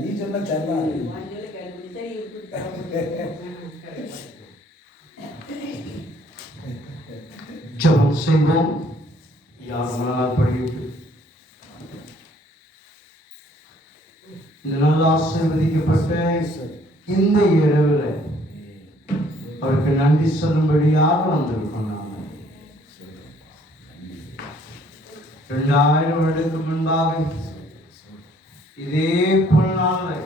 நீ சொன்ன சரிதான். ஜெபம் செய்வோம். யார் படித்து இந்த நல்ல ஆசீர்வதிக்கப்பட்ட இந்த இரவில் அவருக்கு நன்றி சொல்லும்படியாக வந்திருக்கோம். நாம 2000 வருடத்துக்கு முன்பாக இதே போல் நாளை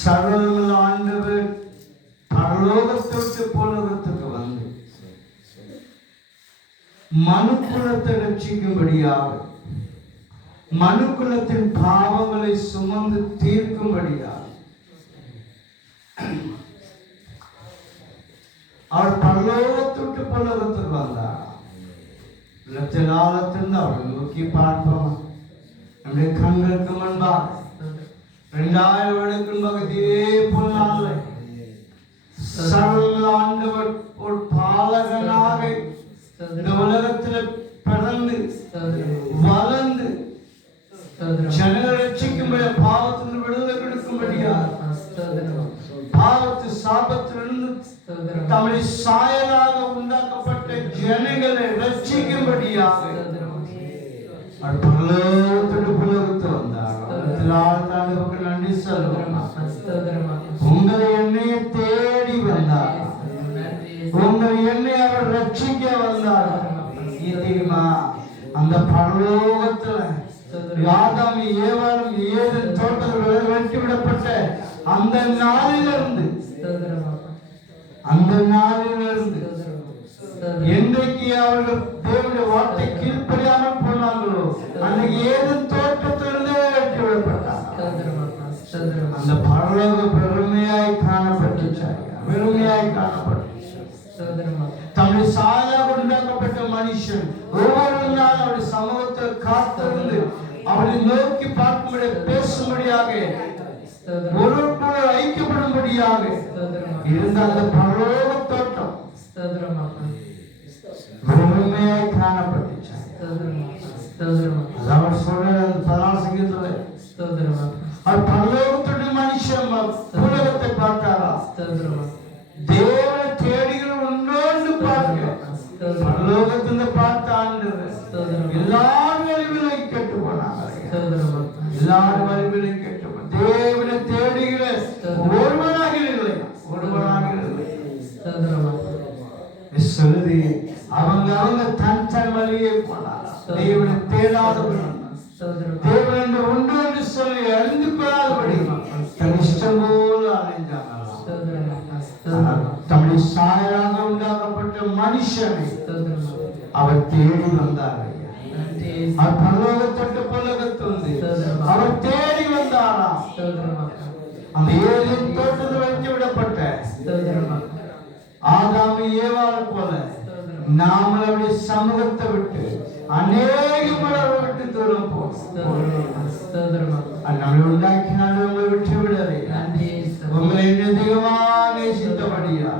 சர்வ ஆண்டவர் பரலோகத்திற்கு பூலோகத்துக்கு வந்து மனுக்குலத்தை ரட்சிக்கும்படியாக, மனுக்குலத்தின் பாவங்களை சுமந்து தீர்க்கும்படியாக அவர் பரலோகத்திற்கு பூலோகத்துக்கு வந்தார். லட்சலாலத்திலிருந்து அவரை நோக்கி பார்ப்போம். நம்முடைய கண்களுக்கு முன்பாக 2000 வருடத்துக்கு முன்பாக இதே போல் நாளை சர்வ ஆண்டவர் ஒரு பாலகனாக இந்த உலகத்தில் பிறந்து வளர்ந்து ஜனங்களை ரட்சிக்கும்படி, பாவத்திலிருந்து விடுதலை கொடுக்கும்படியாக, பாவத்து சாபத்திலிருந்து தம்முடைய சாயலாக உண்டாக்கப்பட்ட ஜனங்களை ரட்சிக்கும்படியாக புலகத்து வந்தார். நன்றி சொல்லுவோம். உங்களை என்னைய தேடி வந்தார். உங்கள் என்னை அவர் ரட்சிக்க வந்தார். தெரியுமா? அந்த பரலோகத்துல ஆதாம் ஏவாளும் ஏதேன் தோட்டத்தில் வெட்டி விடப்பட்ட அந்த நாளிலிருந்து என்றைக்கு அவர்கள் தேவனுடைய வார்த்தை கீழ்ப்படியாமல் போனாங்களோ அன்னைக்கு ஏதேன் தோட்டத்திலிருந்தே வெட்டி விடப்பட்டார். அந்த பரலோக பெருமையாய் காணப்பட்டுச்சு, பெருமையாய் காணப்பட்டு தம்முடைய சாயாக உண்டாக்கப்பட்ட மனுஷன் ஒவ்வொரு நாள் அவருடைய சமூகத்தை காத்திருந்து அவரை நோக்கி பார்க்கும்படி, பேசும்படியாக, ஒரு ஐக்கியப்படும்படியாக இருந்த அந்த பரலோக தோட்டம் பெருமையாய் காணப்பட்டுச்சு. அவர் சொல்ற 14 சங்கீதத்துல அவர் பரலோகத்துடைய மனுஷன் உலகத்தை பார்த்தாரா, தேவ தேடிகள் ஒன்றோடு பார்க்க பரலோகத்திலிருந்து பார்த்த ஆண்டவர் எல்லாரும் வழிவிலை கெட்டு போனாங்க. எல்லாரும் வழிவிலை கெட்டு தேவனை தேடுகிற ஒருவனாக இல்லை, ஒருவனாக இல்லை சொல்லுது. அவங்க தன் வழியே போனாங்க. தேவனை தேடாதவர்கள், தேவன் ஒன்று என்று சொல்லி அறிந்து கொள்ளாதபடி தன் இஷ்டம் போல அலைஞ்சாங்க. தம்முடைய சாயலாக உண்டாக்கப்பட்ட மனுஷனை அவர் தேடி வந்தார். அவர் பரலோகத்தொட்டு பரலோகத்து வந்து அவர் தேடி வந்தாராம். அந்த ஏதேன் தோட்டத்தில் வைத்து விடப்பட்ட ஆதாம் ஏவாளை போல நாமல் அவருடைய சமூகத்தை விட்டு அநேக முறை விட்டு தூரம் போனோம். நம்மளை உண்டாக்கினாலும் உங்களை விட்டு விடவே, உங்களை அதிகமாக நேசித்தபடியா,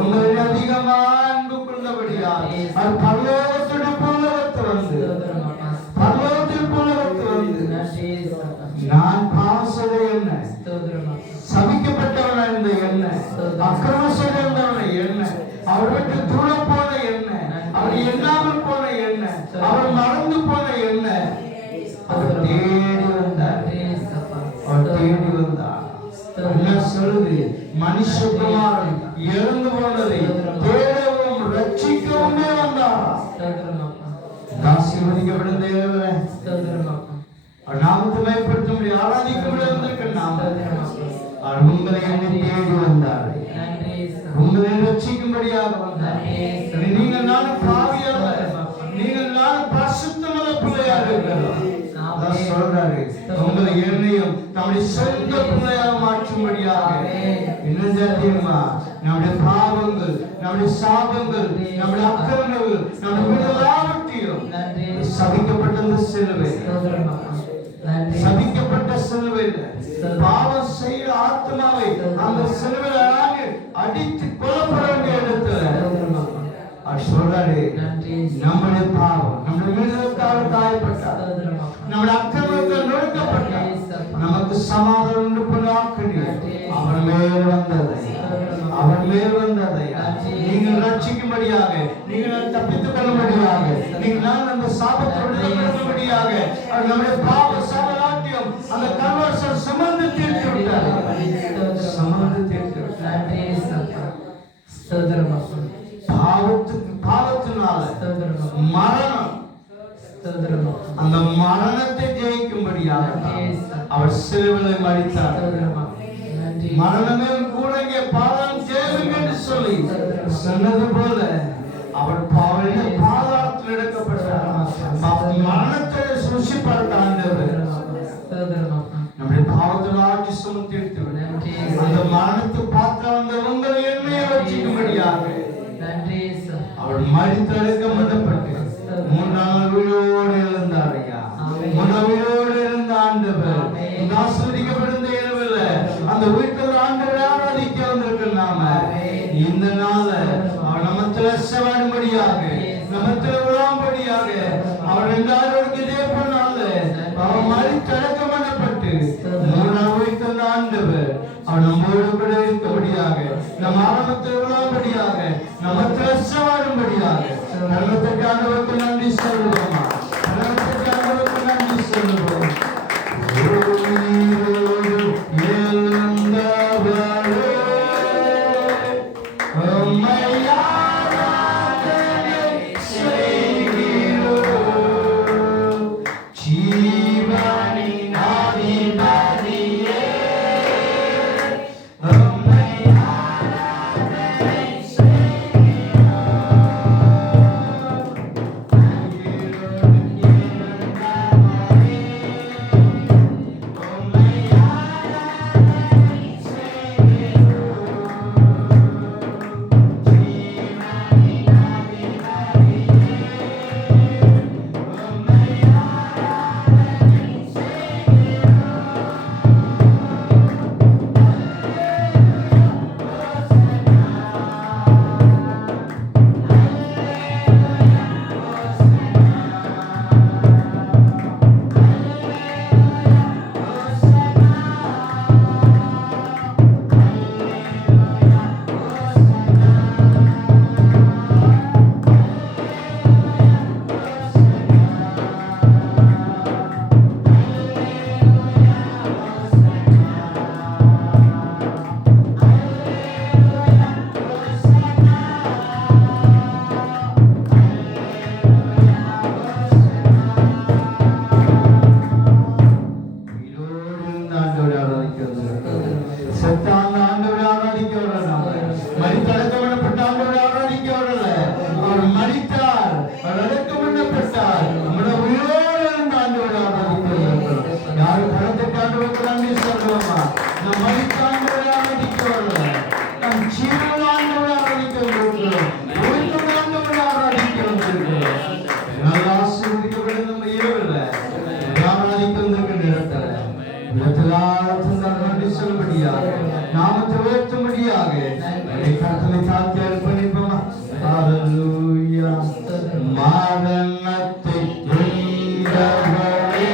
உங்களை அதிகமாக அன்பு கொண்டபடியா அவர் பரலோகத்துடைய பூலகத்து வந்து, பரலோகத்தில் பூலகத்து வந்து நான் பாவசதை என்ன, சபிக்கப்பட்டவன இருந்த என்ன, அக்கிரமசதை இருந்தவனை என்ன, அவர் விட்டு தூரம் போன என்ன, அவர் எண்ணாமல் போன என்ன, அவர் மறந்து போன என்ன, அவர் தேடி வந்தார். அவர் தேடி வந்தார். என்ன சொல்லுது? மனுஷகுமாரன் இறந்து போனதை தேடவும் ரட்சிக்கவும் வந்தார். ஆசீர்வதிக்கப்படும் தேவனே, நாமத்தை மேம்படுத்த முடியும், ஆராதிக்க முடியாது. நாம் உங்களை என்னை தேடி வந்தார், உங்களை ரட்சிக்கும்படியாக வந்தார். நீங்கள் நானும் பாவியாக, நீங்கள் நானும் பரிசுத்தமுள்ள பிள்ளையாக இருக்கிறோம். சொல்றாரு, உங்களை என்னையும் நம்முடைய சொந்த பிள்ளையாக மாற்றும்படியாக என்ன தெரியுமா, நம்முடைய பாவங்கள், நம்முடைய சாபங்கள், நம்முடைய அக்கிரமங்கள், நம்முடைய எல்லாவற்றையும் சபிக்கப்பட்ட அந்த சிலுவை, சபிக்கப்பட்ட சிலுவையில் பாவம் செய்கிற ஆத்மாவை அந்த சிலுவையில் அடித்து கொல்லப்பட வேண்டிய இடத்துல அவர் சொல்றாரு, நம்முடைய பாவம், நம்முடைய மீறுதலுக்காக காயப்பட்டார், நம்முடைய அக்கிரமங்கள் நொறுக்கப்பட்டார், நமக்கு சமாதானம் உண்டு பண்ண ஆக்கணி அவர் மேல் வந்ததை, அவர் மேல் வந்ததை நீங்கள் ரட்சிக்கும்படியாக, நீங்கள் தப்பித்துக் கொள்ளும்படியாக, நீங்கள் அந்த சாபத்தோடு விடுதலையாக அவர் நம்முடைய பாவ சாபலாட்டியம் அந்த கல்வாசல் சுமந்து தீர்த்து விட்டார், சுமந்து தீர்த்து விட்டார். பாவத்தினால மரணம், அந்த மரணத்தை ஜெயிக்கும்படியாக அவர் சிலுவையில் மரித்தார். மரணமே கூட இங்கே பாவம் ஜெயிக்கும் என்று சொல்லி சொன்னது போல அவர் பாதாளத்தில் எடுக்கப்பட்டார். மரணத்தை சுசி பார்த்தாண்டவர் நம்முடைய பாவத்தில் ஆட்சி சுமத்தி எடுத்து அந்த மரணத்தை பார்த்து அந்த உங்களை எண்ணெயை வச்சுக்கும்படியாக அவர் மரித்து அடக்கப்பட்டு மூன்றாம் உயிரோடு எழுந்தார். ஐயா, மூன்றாம் உயிரோடு எழுந்த ஆண்டவர் ஆசீர்வதிக்கப்பட்ட இரவில் அந்த வீட்டில் ஆண்டவரை ஆராதிக்க வந்திருக்கிற நாம இந்த நாள அவர் நமத்துல செவாடும்படியாக, நமத்துல விழாம்படியாக அவர் எல்லாரோருக்கு இதே பண்ணால அவர் மரித்து அடக்கம் பண்ணப்பட்டு மூன்றாம் உயிர்த்த ஆண்டவர் அவர் நம்மோடு கூட இருக்கும்படியாக, நம் ஆரம்பத்தில் விழாம்படியாக, நமத்துல செவாடும்படியாக நலத்துக்கு ஆண்டவருக்கு நன்றி சொல்லுவோமா, நலத்துக்கு ஆண்டவருக்கு நன்றி சொல்லுவோம். நாமத்தை உயர்த்தும்படியாக கர்த்தரை தாழ்த்தி அர்ப்பணிப்போமா. ஹல்லேலூயா. மரணத்தை வென்றவரே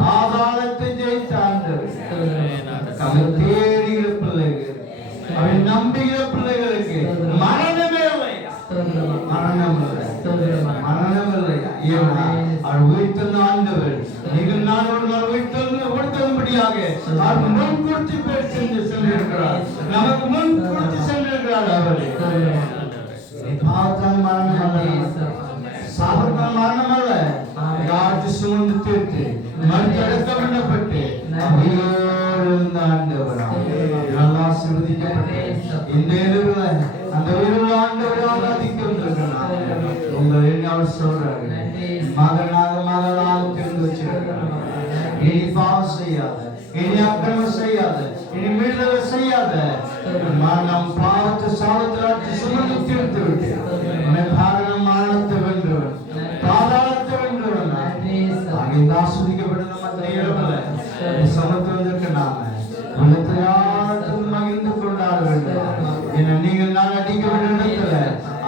பாதாளத்தை ஜெயித்த ஆண்டவர். அவர் தேடுகிற பிள்ளைகள், அவர் நம்புகிற பிள்ளைகளுக்கு மரணமே இல்லையா? மரணம் இல்லை, மரணம் இல்லையா? ஏன்னா அவர் உயிர்த்தெழுந்த ஆண்டவர். நீங்கள் நான் ஒரு நாள் உயிர்த்தெழும்படியாக அவர் முன்குறித்து பேர் சென்று சென்றிருக்கிறார். நமக்கு முன்குறித்து சென்றிருக்கிறார். அவர் பார்த்தால் மரணம் அல்ல, சாபத்தால் மரணம் அல்ல. காற்று சுமந்து தீர்த்து மறுத்தடக்கம் பண்ணப்பட்டு ஆண்டவர் நல்லா ஆசீர்வதிக்கப்பட்டு இந்த இரவுல அந்த இரவுல ஆண்டவரை ஆராதிக்க வந்திருக்கிறார். உங்களை அவர் சொல்றாரு, மகனாக மகனாக தெரிந்து வச்சிருக்கிறார். இனி பாவம் செய்யாத, இனி அக்கிரமம் செய்யாத, இனி மீறுதல் செய்யாத. நம் பாவத்தை சாபத்தை சுமந்து தீர்த்து விட்டு காரணம் மரணத்தை வென்றவன், பாதாளத்தை வென்றவன். அங்கே ஆஸ்வதிக்கப்பட்ட நம்ம இரவுல சமத்து வந்திருக்க நாம உள்ளத்தையாற்றும் மகிழ்ந்து கொண்டாட வேண்டும். நீங்கள் நான் அடிக்கப்பட்ட இடத்துல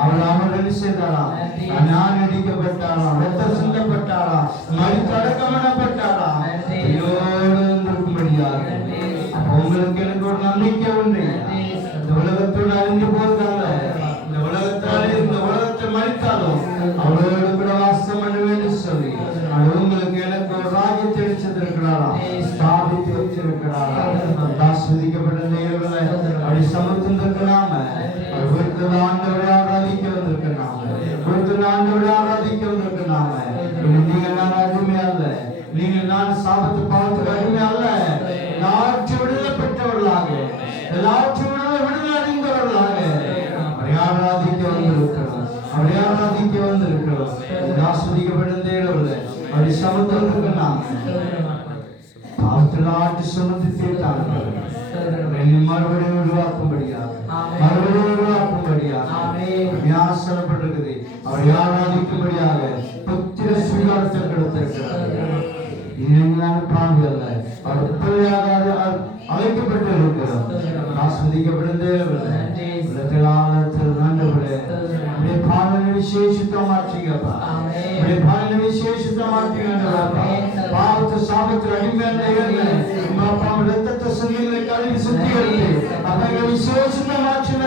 அவள் அவர்கள் செய்தாராம், நான் அடிக்கப்பட்டாராம், ரத்தம் சிந்தப்பட்டாராம், மறித்து அடக்கம் பண்ணப்பட்டாராம். இருக்கும்படியாக உங்களுக்கு எனக்கு ஒரு நம்பிக்கை உண்டு. இந்த உலகத்தோடு அழிந்து போறதால, இந்த உலகத்தை மறித்தாலும் அவளோடு கூட வாசம் பண்ண வேண்டும் சொல்லி உங்களுக்கு எனக்கு ஒரு ராஜ்யத்தை அளிச்சிருக்கிறாராம், ஸ்தாபித்து வச்சிருக்கிறாராம். ஆஸ்வதிக்கப்பட்ட நேரங்களை அப்படி சமர்த்திருக்கிறாம ஆண்டவரை ஆராதிக்க வந்திருக்கிறாம, ஆண்டவரை ஆராதிக்க வந்திருக்கிறாம. நீங்கள் நான் அடிமை அல்ல, நீங்கள் நான் சாபத்து பாவத்துக்கு அடிமை அல்ல. எல்லாற்று விடுதலை பெற்றவர்களாக, எல்லாற்று விடுதலை அடைந்தவர்களாக அவரை ஆராதிக்க வந்திருக்கிறோம், அவரை ஆராதிக்க வந்திருக்கிறோம். ஆஸ்வதிக்கப்பட்ட நேரங்களை அப்படி சமர்த்திருக்கிறாம ஆற்று சுமந்து தீர்த்தார்கள். மறுபடியும் உருவாக்கும்படியாக, மறுபடியும் உருவாக்கும்படியாக வியாசனப்பட்டிருக்குது. அவரை ஆராதிக்கும்படியாக புத்திர சுவீகாரத்தை கொடுத்திருக்கிறார். இளைஞரான பாவி அல்ல, அவர் பிள்ளையாக அழைக்கப்பட்டு இருக்கிறோம். ஆஸ்வதிக்கப்பட்ட விசேஷத்தமாச்சுங்கப்பா, விசேஷத்தமாச்சுங்க. பாவத்தை சாபத்தில் அடிமையான ரத்தத்தை சிந்தைகளை கழுவி சுத்திகரித்து அவங்க விசேஷத்தமாச்சுங்க.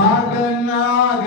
மகனாக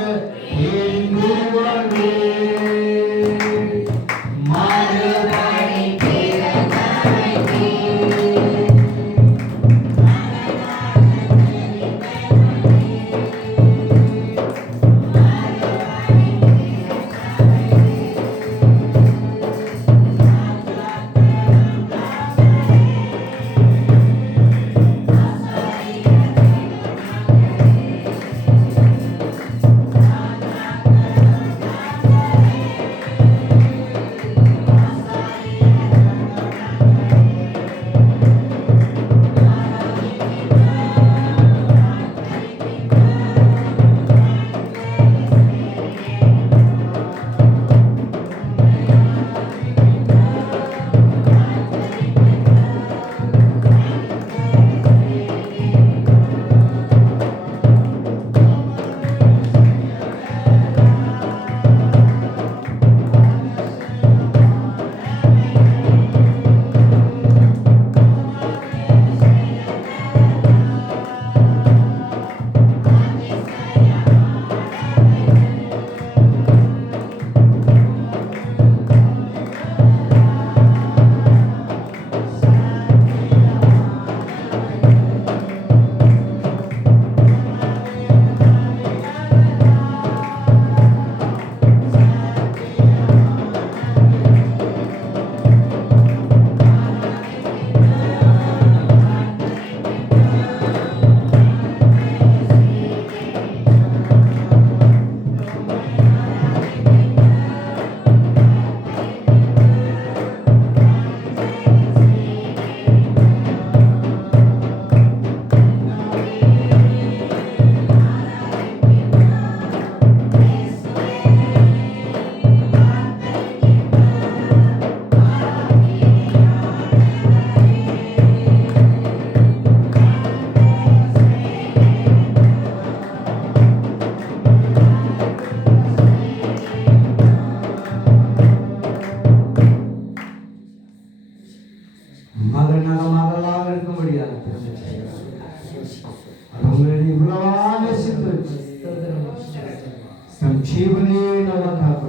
ஜீவனே நமக்காக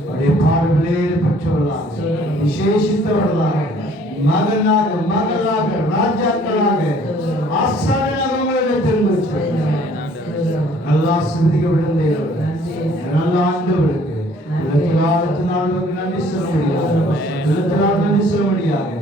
அவருடைய பாடுகளே பெற்றவர்களாக விசேஷித்தவர்களாக மகனாக மகளாக ராஜாக்களாக ஆசாரியனாக உங்களை தெரிந்து நல்லா சிந்திக்க விழுந்தே நல்ல ஆண்டவருக்கு நன்றி சொல்ல முடியாது நன்றி சொல்ல முடியாது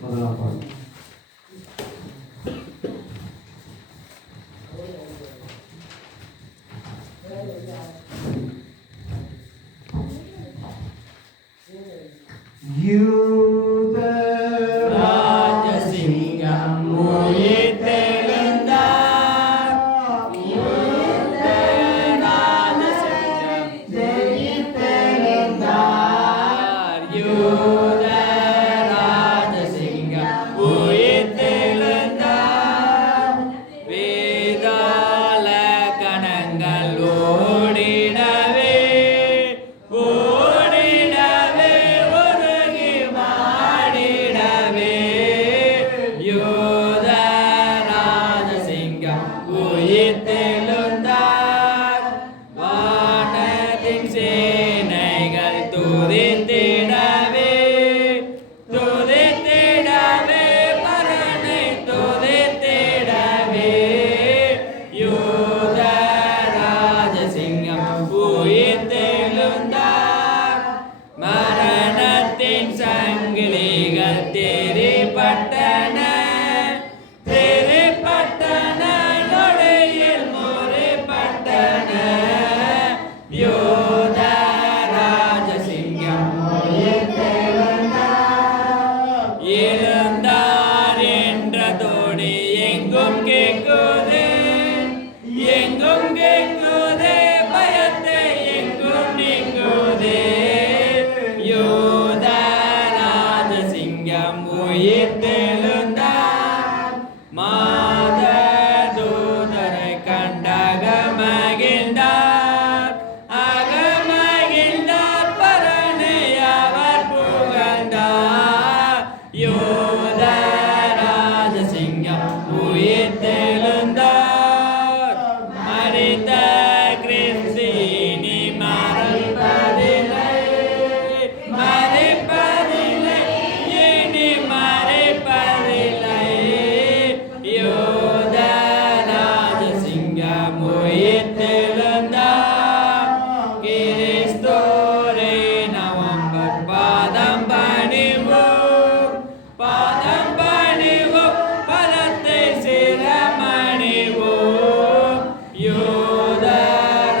முதலாம் பாடல் எங்கும் கேட்குதே பயத்தை எங்கும் கிறிஸ்தோரை நாம் பாதம் பணிவோம், பாதம் பணிவோம், பதத்தை சிரமணிவோம். யூதரான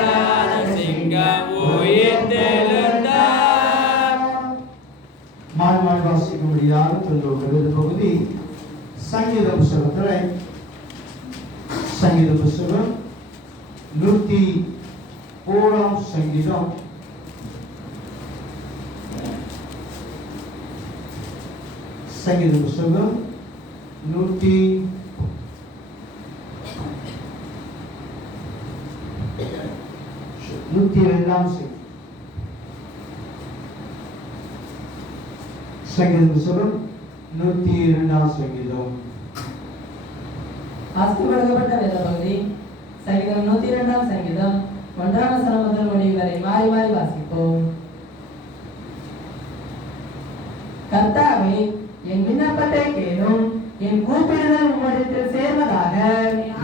சிங்கம் உயிர்த்தெழுந்தார். மாறி வாசிக்கும்படியாக சொல்லுகிற பகுதி சங்கீத புஸ்தகத்திலே சங்கீத புஸ்தகம் 101 சங்கீதம் சங்கீத புஸ்தகம் 102 சங்கீத புஸ்தகம் 102 சங்கீதம். ஆசீர்வதிக்கப்பட்ட வேத பகுதி சங்கீதம் 102 சங்கீதம் 1 வசனம் முதல் முடிவு வரை மாறி மாறி வாசிப்போம். கர்த்தாவே, என் விண்ணப்பத்தை கேளும், என் கூப்பிடுதல் உம்மிடத்தில் சேர்வதாக.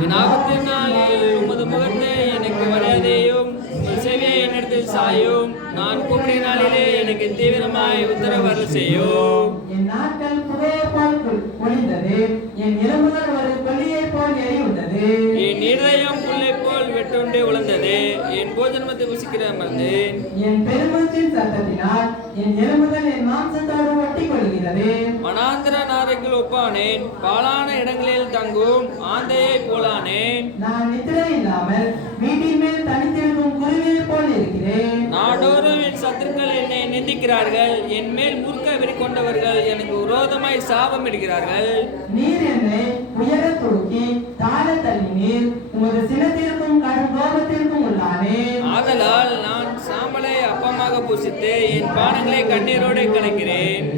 என் ஆபத்து நாளில் உமது முகத்தை எனக்கு வராதேயும், உமது செவியை என்னிடத்தில் சாயும். நான் கூப்பிடும் நாளிலே எனக்கு தீவிரமாய் உத்தரவு செய்யும். என் நாட்கள் புகையை போல் ஒளிந்தது, என் எலும்புகள் ஒரு கொல்லியை போல் எரியுண்டது. என் இருதயம் புல்லை போல் வெட்டுண்டு உழந்தது, என் போஜனத்தை புசிக்கிற மறந்தேன். என் பெருமூச்சின் சத்தத்தினால் என் எலும்புகள் என் மாம்சத்தோடு ஒட்டிக் கொள்கிறது. வனாந்திர நாரைக்குள் ஒப்பானேன், பாழான இடங்களில் தங்கும் ஆந்தையை போலானேன். நான் நித்திரை இல்லாமல் வீட்டின் மேல் தனித்திருக்கும் குருவியை போல் இருக்கிறேன். நாடோறும் என் சத்துருக்கள் என்னை நிந்திக்கிறார்கள், என் மேல் மூர்க்க வெறி கொண்டவர்கள் எனக்கு விரோதமாய் சாபம் இடுகிறார்கள். நீர் என்னை உயர தூக்கி தாழ தள்ளினீர், உமது சினத்திற்கும் கடும் கோபத்திற்கும் உள்ளானேன். ஆதலால் நான் சாம்பலை அப்பமாக பூசித்து என் பானங்களை கண்ணீரோடு கலக்கிறேன்.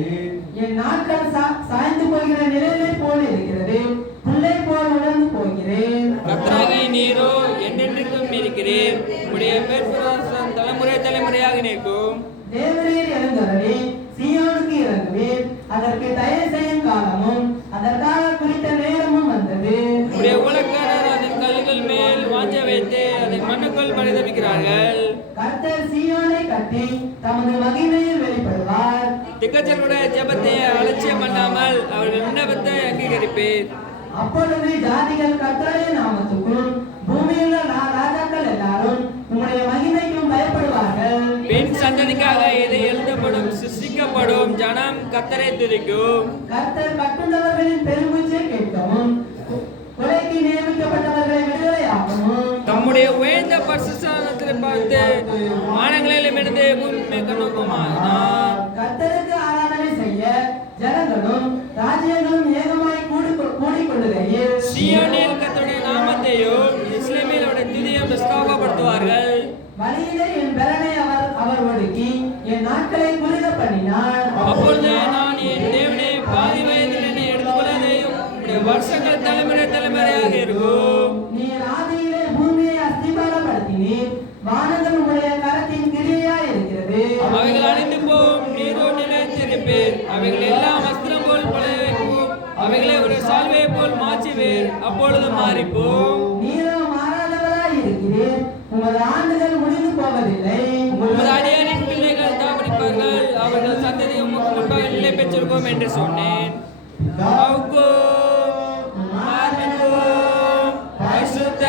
என் நாட்கள் சாய்ந்து போகிற நிலையை போல் இருக்கிறது, புல்லை போல் உணர்ந்து போகிறேன். கர்த்தராகிய நீரோ என்றென்றைக்கும் இருக்கிறீர், உம்முடைய மேற்புறம் தலைமுறை தலைமுறையாக நிற்கும். தேவரீர் எழுந்தருளி சீயோனுக்கு இறங்குவீர், அதற்கு தயவு செய்யும் காலமும் அதற்காக குறித்த நேரமும் வந்தது. உம்முடைய உலக்காரர் அதன் கல்லுகள் மேல் வாஞ்ச வைத்து அதன் மண்ணுக்குள் பரிதபிக்கிறார்கள். கர்த்தர் சீயோனை கட்டி தமது மகிமையில் வெளிப்படுவார். திக்கச்சலுடைய ஜெபத்தை அலட்சியம் பண்ணாமல் அவர்கள் விண்ணப்பத்தை அங்கீகரிப்பேர். அப்பொழுது ஜாதிகள் கர்த்தருடைய நாமத்துக்கும் பூமியில் உள்ள ராஜாக்கள் எல்லாரும் உம்முடைய மகிமைக்கும் பயப்படுவார்கள். பெண் சந்ததிக்காக இது எழுதப்படும் சிருஷ்டிக்கப்படும் ஜனம் கர்த்தரை துதிக்கும். கர்த்தர் கட்டுண்டவர்களின் பெருமூச்சை கேட்கவும், கொலைக்கு நியமிக்கப்பட்டவர்களை விடுதலையாகவும், தம்முடைய உயர்ந்த பரிசுத்தத்தை பார்த்து வானங்களிலிருந்து பூமியை கண்ணோக்குமானார். கர்த்தருக்கு ஆராதனை செய்ய ஜனங்களும் ராஜ்யங்களும் ஏகமாய் கூடிக்கொள்ளுகையில் சீயோனில் கர்த்தருடைய நாமத்தையும் எருசலேமில் அவருடைய துதியையும் ஸ்தாபப்படுத்துவார்கள். வழியிலே என் பலனை அவர் ஒடுக்கி என் நாட்களை குறுக பண்ணினார். அப்பொழுது நான் என் தேவனை பாதி வயதில் என்னை எடுத்துக்கொள்வதையும் உம்முடைய வருஷங்கள் தலைமுறை தலைமுறையாக இருக்கும். நீர் ஆதியிலே பூமியை அஸ்திபாரப்படுத்தினீர், வானங்கள் உம்முடைய கரத்தின் கிரியையாய் இருக்கிறது. அவைகள் அழிந்து போம், நீரோ நிலைத்திருப்பீர். அவைகள் எல்லாம் வஸ்திரம் போல் பழையவைக்கும், அவைகளை ஒரு சால்வையை போல் மாற்றுவீர், அப்பொழுது மாறிப்போம். நீரோ மாறாதவராய் இருக்கிறீர், உமது ஆண்டுகள் முடிந்து போவதில்லை. உமது அடியாரின் பிள்ளைகள் தாபரிப்பார்கள், அவர்கள் சந்ததி உமக்கு முன்பாக நிலை பெற்றிருக்கோம் என்று சொன்னேன். பரிசுத்த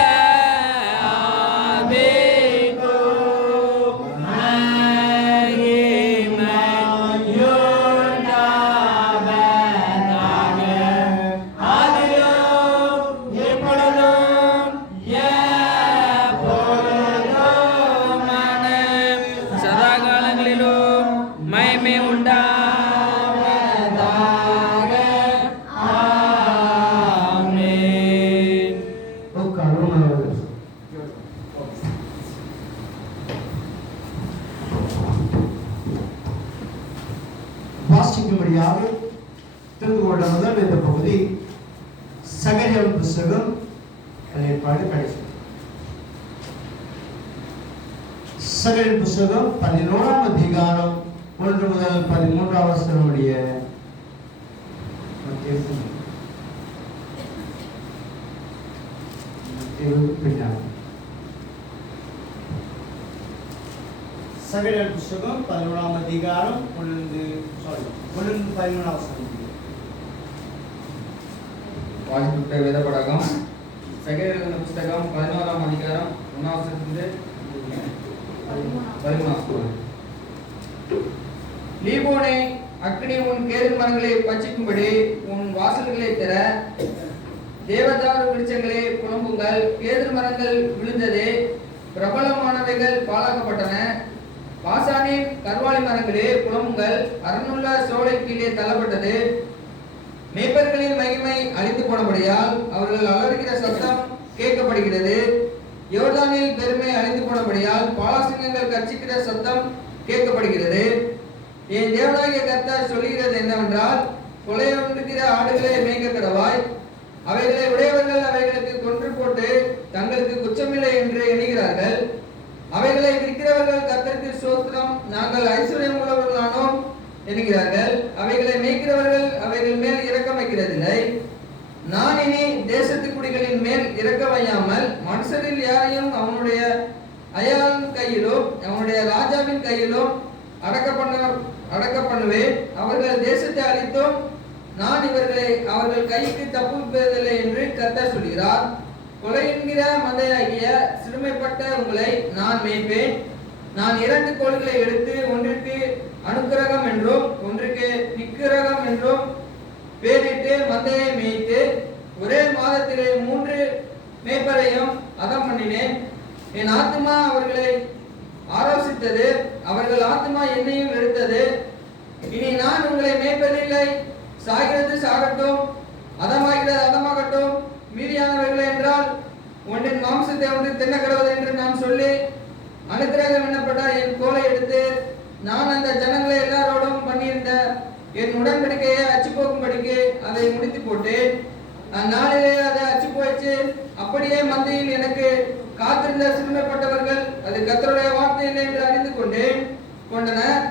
வாசிக்கும்படியாக தெரிந்து கொண்ட முதல் வேத பகுதி சகரியாவின் புஸ்தகம் ஏற்பாடு கடைசி சகரியாவின் புஸ்தகம் 11ஆம் அதிகாரம் 1 முதல் 13 வசனம் முடிய சகரியால் புஸ்தகம் 11ஆம் அதிகாரம் 11-11 வசனம். வாசிப்புட்ட வேத படகம் சகரியால் புஸ்தகம் 11ஆம் அதிகாரம் 1 13. லீபோனே, அக்னி உன் கேது மரங்களை பட்சிக்கும்படி உன் வாசல்களை திற. தேவதாரு விருட்சங்களே புலம்புங்கள், கேது மரங்கள் விழுந்ததே, பிரபலமானவைகள் பாழாக்கப்பட்டன. பாசானின் கர்வாலி மரங்களே புலம்புங்கள், அரணுள்ள சோலை கீழே தள்ளப்பட்டது. மேய்ப்பர்களின் மகிமை அழிந்து போனபடியால் அவர்கள் அலறுகிற சத்தம் கேட்கப்படுகிறது. யோர்தானில் பெருமை அழிந்து போனபடியால் பாலாசிங்கங்கள் கர்ச்சிக்கிற சத்தம் கேட்கப்படுகிறது. என் தேவனாகிய கர்த்தர் சொல்லுகிறது என்னவென்றால், கொலையுண்ணுகிற ஆடுகளை மேய்க்க கடவாய். அவைகளை உடையவர்கள் அவைகளுக்கு கொன்று போட்டு தங்களுக்கு குற்றமில்லை என்று எண்ணுகிறார்கள். அவைகளை விற்கிறவர்கள் கர்த்தருக்கு ஸ்தோத்திரம், நாங்கள் ஐஸ்வர்யம் உள்ளவர்களானோம் என்கிறார்கள். அவைகளை மேய்க்கிறவர்கள் அவைகள் மேல் இரக்கம் வைக்கிறதில்லை. நான் இனி தேசத்து குடிகளின் மேல் இரக்க வையாமல் மனுஷரில் யாரையும் அவனுடைய அயாளின் கையிலும் அவனுடைய ராஜாவின் கையிலும் அடக்க பண்ணுவேன். அவர்கள் தேசத்தை அழித்தும் நான் இவர்களை அவர்கள் கைக்கு தப்புவிப்பதில்லை என்று கர்த்தர் சொல்கிறார். கொலை என்கிற மந்தையாகிய சிறுமைப்பட்ட உங்களை நான் மேய்ப்பேன். நான் 2 கோல்களை எடுத்து ஒன்றிற்கு அனுக்கிரகம் என்றும் ஒன்றுக்கு நிக்கிரகம் என்றும் பேரிட்டு மந்தையை மேய்த்து ஒரே மாதத்திலே 3 மேய்ப்பரையும் அதம் பண்ணினேன். என் ஆத்துமா அவர்களை ஆலோசித்தது, அவர்கள் ஆத்துமா என்னையும் எடுத்தது. இனி நான் உங்களை மேய்ப்பதில்லை. சாகிறது சாகட்டும், அதமாகிறது அதமாகட்டும். மீதியானவர்கள் என்றால் ஒன்றின் மாம்சத்தை ஒன்று தின்ன கடவுள் என்று நான் சொல்லி அனுக்கிரகம் என்னப்பட்ட என் கோலை எடுத்து நான் அந்த ஜனங்களை எல்லாரோடும் பண்ணியிருந்த என் உடன்படிக்கையை அச்சு போகும்படிக்கு அதை முடித்து போட்டேன். அந்நாளிலே அதை அச்சு போயிடுச்சு. அப்படியே மந்தையில் எனக்கு காத்திருந்த சிறுமைப்பட்டவர்கள் அது கர்த்தருடைய வார்த்தை இல்லை என்று அறிந்து கொண்டனர்.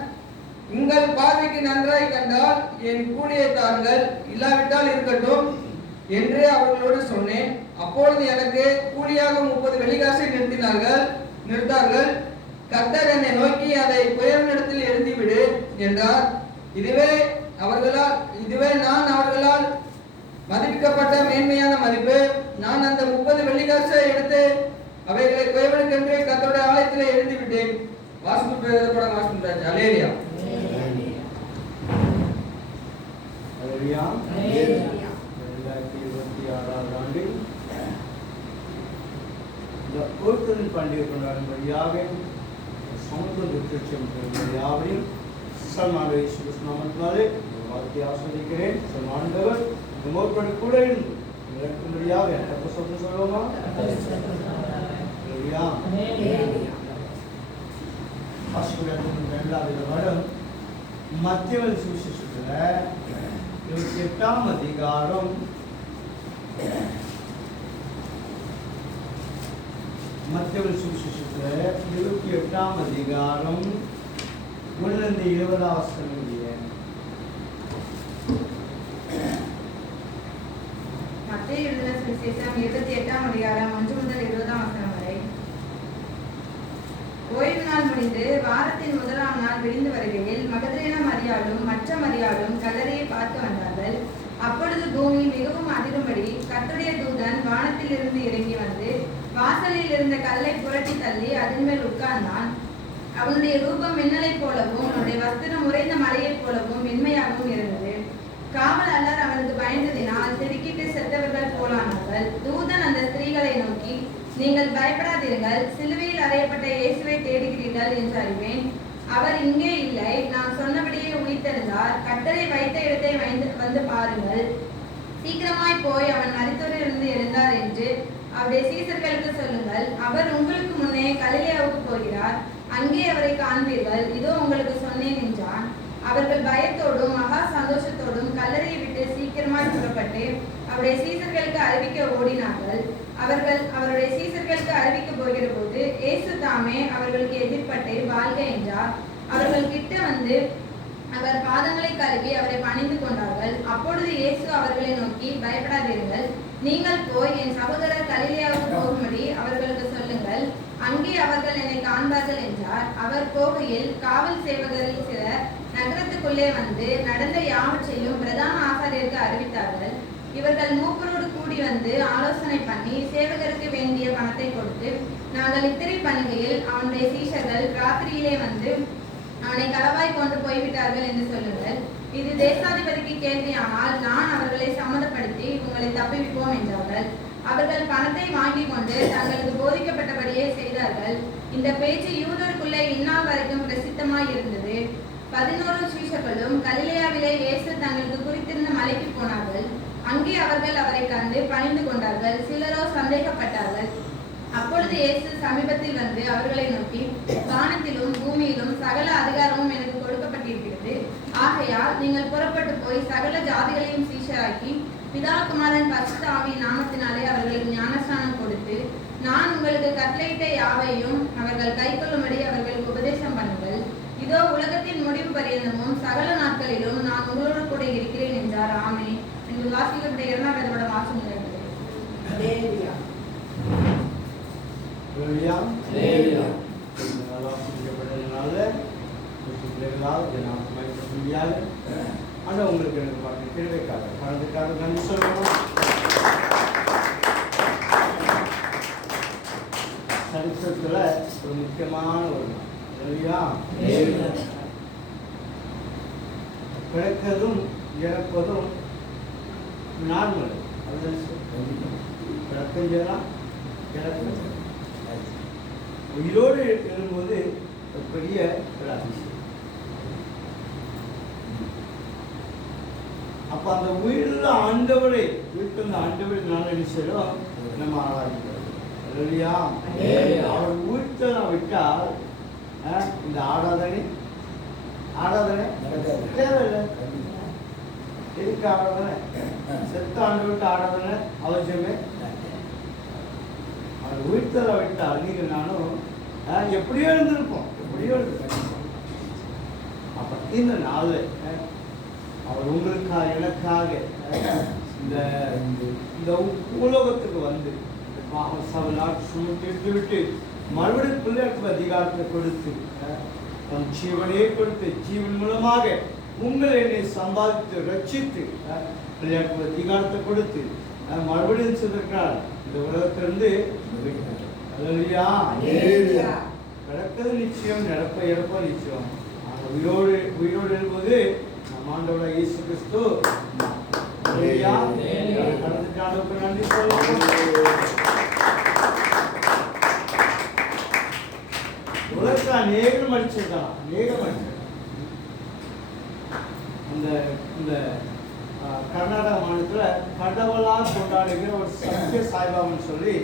உங்கள் பார்வைக்கு நன்றாய் கண்டால் என் கூலியை தாருங்கள், இல்லாவிட்டால் இருக்கட்டும் என்று அவர்களோடு சொன்னேன். அப்பொழுது எனக்கு கூலியாக 30 வெள்ளிக்காசை நிறுத்தார்கள். கர்த்தர் என்னை நோக்கி அதை குயவனிடத்தில் எழுதிவிடு என்றார். இதுவே நான் அவர்களால் மதிப்பிக்கப்பட்ட மேன்மையான மதிப்பு. நான் அந்த 30 வெள்ளிக்காசை எடுத்து அவைகளை குயவனுக்கென்று கர்த்தருடைய ஆலயத்தில் எழுதிவிட்டேன். வாசிப்பு வாசிப்பு அலேலியா. ஹல்லேலூயா. 2026ஆம் ஆண்டில் இந்த பொருத்தலின் பண்டிகை கொண்டாடும்படியாக சமத்துவ திருச்சம் யாவையும் சல்மான் நாமத்தினாலே வாழ்த்தி ஆஸ்வதிக்கிறேன். சல்மாண்டவர் உங்களோடு கூட இருந்து இறக்கும்படியாக எனக்கு சொல்லுவோமா? இரண்டாவது வருடம் மத்திய சுவிசேஷத்துல 28ஆம் அதிகாரம் மத்திய சுவிசேஷத்துல 28ஆம் அதிகாரம் 1-20 வசனம். மத்தேயு எழுதின சுவிசேஷம் 28ஆம் அதிகாரம் 1-20 வசனம் வரை. ஓய்வு நாள் முடிந்து வாரத்தின் 1ஆம் நாள் விடிந்து வருகையில் மகதலேனா மரியாளும் மற்ற மரியாளும் கல்லறையை பார்த்து வந்தார்கள். அப்பொழுது பூமி மிகவும் அதிரும்படி கர்த்தருடைய தூதன் வானத்திலிருந்து இறங்கி வந்து வாசலில் இருந்த கல்லை புரட்டி தள்ளி அதன் மேல் உட்கார்ந்தான். அவனுடைய ரூபம் மின்னலை போலவும் அவனுடைய வஸ்திரம் உறைந்த மலையைப் போலவும் மென்மையாகவும் இருந்தது. காவலாளர் அவனுக்கு பயந்ததினால் திடுக்கிட்டு செத்தவர்கள் போலானார்கள். தூதன் அந்த ஸ்திரீகளை நோக்கி, நீங்கள் பயப்படாதீர்கள், சிலுவையில் அறையப்பட்ட இயேசுவை தேடுகிறீர்கள் என்று அறிவேன். அவர் இங்கே இல்லை, நான் சொன்னபடியே உயிர்த்தெழுந்தார். கட்டளை வைத்த இடத்தை வந்து பாருங்கள். சீக்கிரமாய் போய் அவன் மரித்தோரிலிருந்து எழுந்தார் என்று அவருடைய சீசர்களுக்கு சொல்லுங்கள். அவர் உங்களுக்கு முன்னே கலிலேயாவுக்கு போகிறார், அங்கே அவரை காண்பீர்கள். இதோ உங்களுக்கு சொன்னேன் என்றான். அவர்கள் பயத்தோடும் மகா சந்தோஷத்தோடும் கல்லறையை விட்டு சீக்கிரமாய் புறப்பட்டு அவருடைய சீசர்களுக்கு அறிவிக்க ஓடினார்கள். அவர்கள் அவருடைய சீசர்களுக்கு அறிவிக்க போகிற போது இயேசு தாமே அவர்களுக்கு எதிர்பட்டு வாழ்க என்றார். அவர்கள் கிட்ட வந்து அவர் பாதங்களை கழுவி அவரை பணிந்து கொண்டார்கள். அப்பொழுது இயேசு அவர்களை நோக்கி, பயப்படாதீர்கள், நீங்கள் போய் என் சகோதரர் கலிலேயாவுக்கு போகும்படி அவர்களுக்கு சொல்லுங்கள், அங்கே அவர்கள் என்னை காண்பார்கள் என்றார். என்றார். அவர் போகையில் காவல் சேவகரில் சிலர் நகரத்துக்குள்ளே வந்து நடந்த யாவற்றையும் பிரதான ஆசாரியருக்கு அறிவித்தார்கள். இவர்கள் மூப்பரோடு கூடி வந்து ஆலோசனை பண்ணி சேவகருக்கு வேண்டிய பணத்தை கொடுத்து, நாங்கள் இத்திரை பண்ணுகையில் அவனுடைய சீஷர்கள் ராத்திரியிலே வந்து அவனை களவாய் கொண்டு போய்விட்டார்கள் என்று சொல்லுங்கள். இது தேசாதிபதிக்கு கேள்வியானால் நான் அவர்களை சம்மதப்படுத்தி உங்களை தப்புவிப்போம் என்றார்கள். அவர்கள் பணத்தை வாங்கி கொண்டு தங்களுக்கு போதிக்கப்பட்டபடியே செய்தார்கள். இந்த பேச்சு யூதருக்குள்ளே இந்நாள் வரைக்கும் பிரசித்தமாய் இருந்தது. 11 சீஷர்களும் கலிலேயாவிலே இயேசு தங்களுக்கு குறித்திருந்த மலைக்கு போனார்கள். அங்கே அவர்கள் அவரை கண்டு பணிந்து கொண்டார்கள். சிலரோ சந்தேகப்பட்டார்கள். அப்பொழுது இயேசு சமீபத்தில் வந்து அவர்களை நோக்கி, வானத்திலும் பூமியிலும் சகல அதிகாரமும் எனக்கு கொடுக்கப்பட்டிருக்கிறது. ஆகையால் நீங்கள் புறப்பட்டு போய் சகல ஜாதிகளையும் சீஷராக்கி பிதா குமாரன் பரிசுத்த ஆவியின் நாமத்தினாலே அவர்களுக்கு ஞானஸ்நானம் கொடுத்து, நான் உங்களுக்கு கட்டளையிட்ட யாவையும் அவர்கள் கைக்கொள்ளும்படி அவர்களுக்கு உபதேசம் பண்ணுங்கள். இதோ உலகத்தின் முடிவு பரியந்தமும் சகல நாட்களிலும் நான் உங்களோடு கூட இருக்கிறேன் என்றார். ஆமே. நீங்கள் வாசிக்கப்பட்ட 2வது வாசம் உங்களுக்கு எனக்கு பார்க்க திருவைக்காக கலந்துக்காக நன்றி சொல்லணும். சரித்திரத்துல ஒரு முக்கியமான ஒரு பிறக்கதும் இறப்பதும் நார்மல். பிறக்கம் செய்யலாம், இறக்கம் உயிரோடு எழும்போது ஒரு பெரிய ஒரு அதிசயம். அப்ப அந்த உயிருள்ள ஆண்டவரை வீட்டு ஆண்டவரை நல்ல நிச்சயம் நம்ம ஆராய்க்கிறோம் இல்லையா? அவர் உயிர்த்தலை விட்டால் இந்த ஆராதனை தேவையில்லை. எதுக்கு ஆராதனை? செத்த ஆண்டவருக்கு ஆராதனை அவசியமே. அவர் உயிர்த்தலை விட்டால் நீங்க நானும் எப்படியோ இருந்திருப்போம், எப்படியோ இருந்திருப்போம். அப்ப இந்த நாள் அவர் உங்களுக்காக எனக்காக இந்த உலகத்துக்கு வந்து சுமத்தி விட்டு மறுபடியும் பிள்ளைகளுக்கு அதிகாரத்தை கொடுத்து தன் ஜீவனையே கொடுத்து ஜீவன் மூலமாக உங்களை என்னை சம்பாதித்து ரட்சித்து பிள்ளைகளுக்கு அதிகாரத்தை கொடுத்து மறுபடியும் சொல்லிருக்கிறார். இந்த உலகத்திலிருந்து கிடக்கிறது நிச்சயம், இறப்ப நிச்சயம். உயிரோடு எழும்போது நம்ம ஆண்டவராகிய இயேசு கிறிஸ்து கடந்துட்டாளுக்கு நன்றி சொல்லுவோம். உலகத்தில் அநேகம் அடிச்சிருக்கலாம், அநேகம் அடிச்சிருக்கலாம். இந்த கர்நாடக மாநிலத்தில் கடவுளாக கொண்டாடுகிற ஒரு சத்திய சாய்பாபான்னு சொல்லி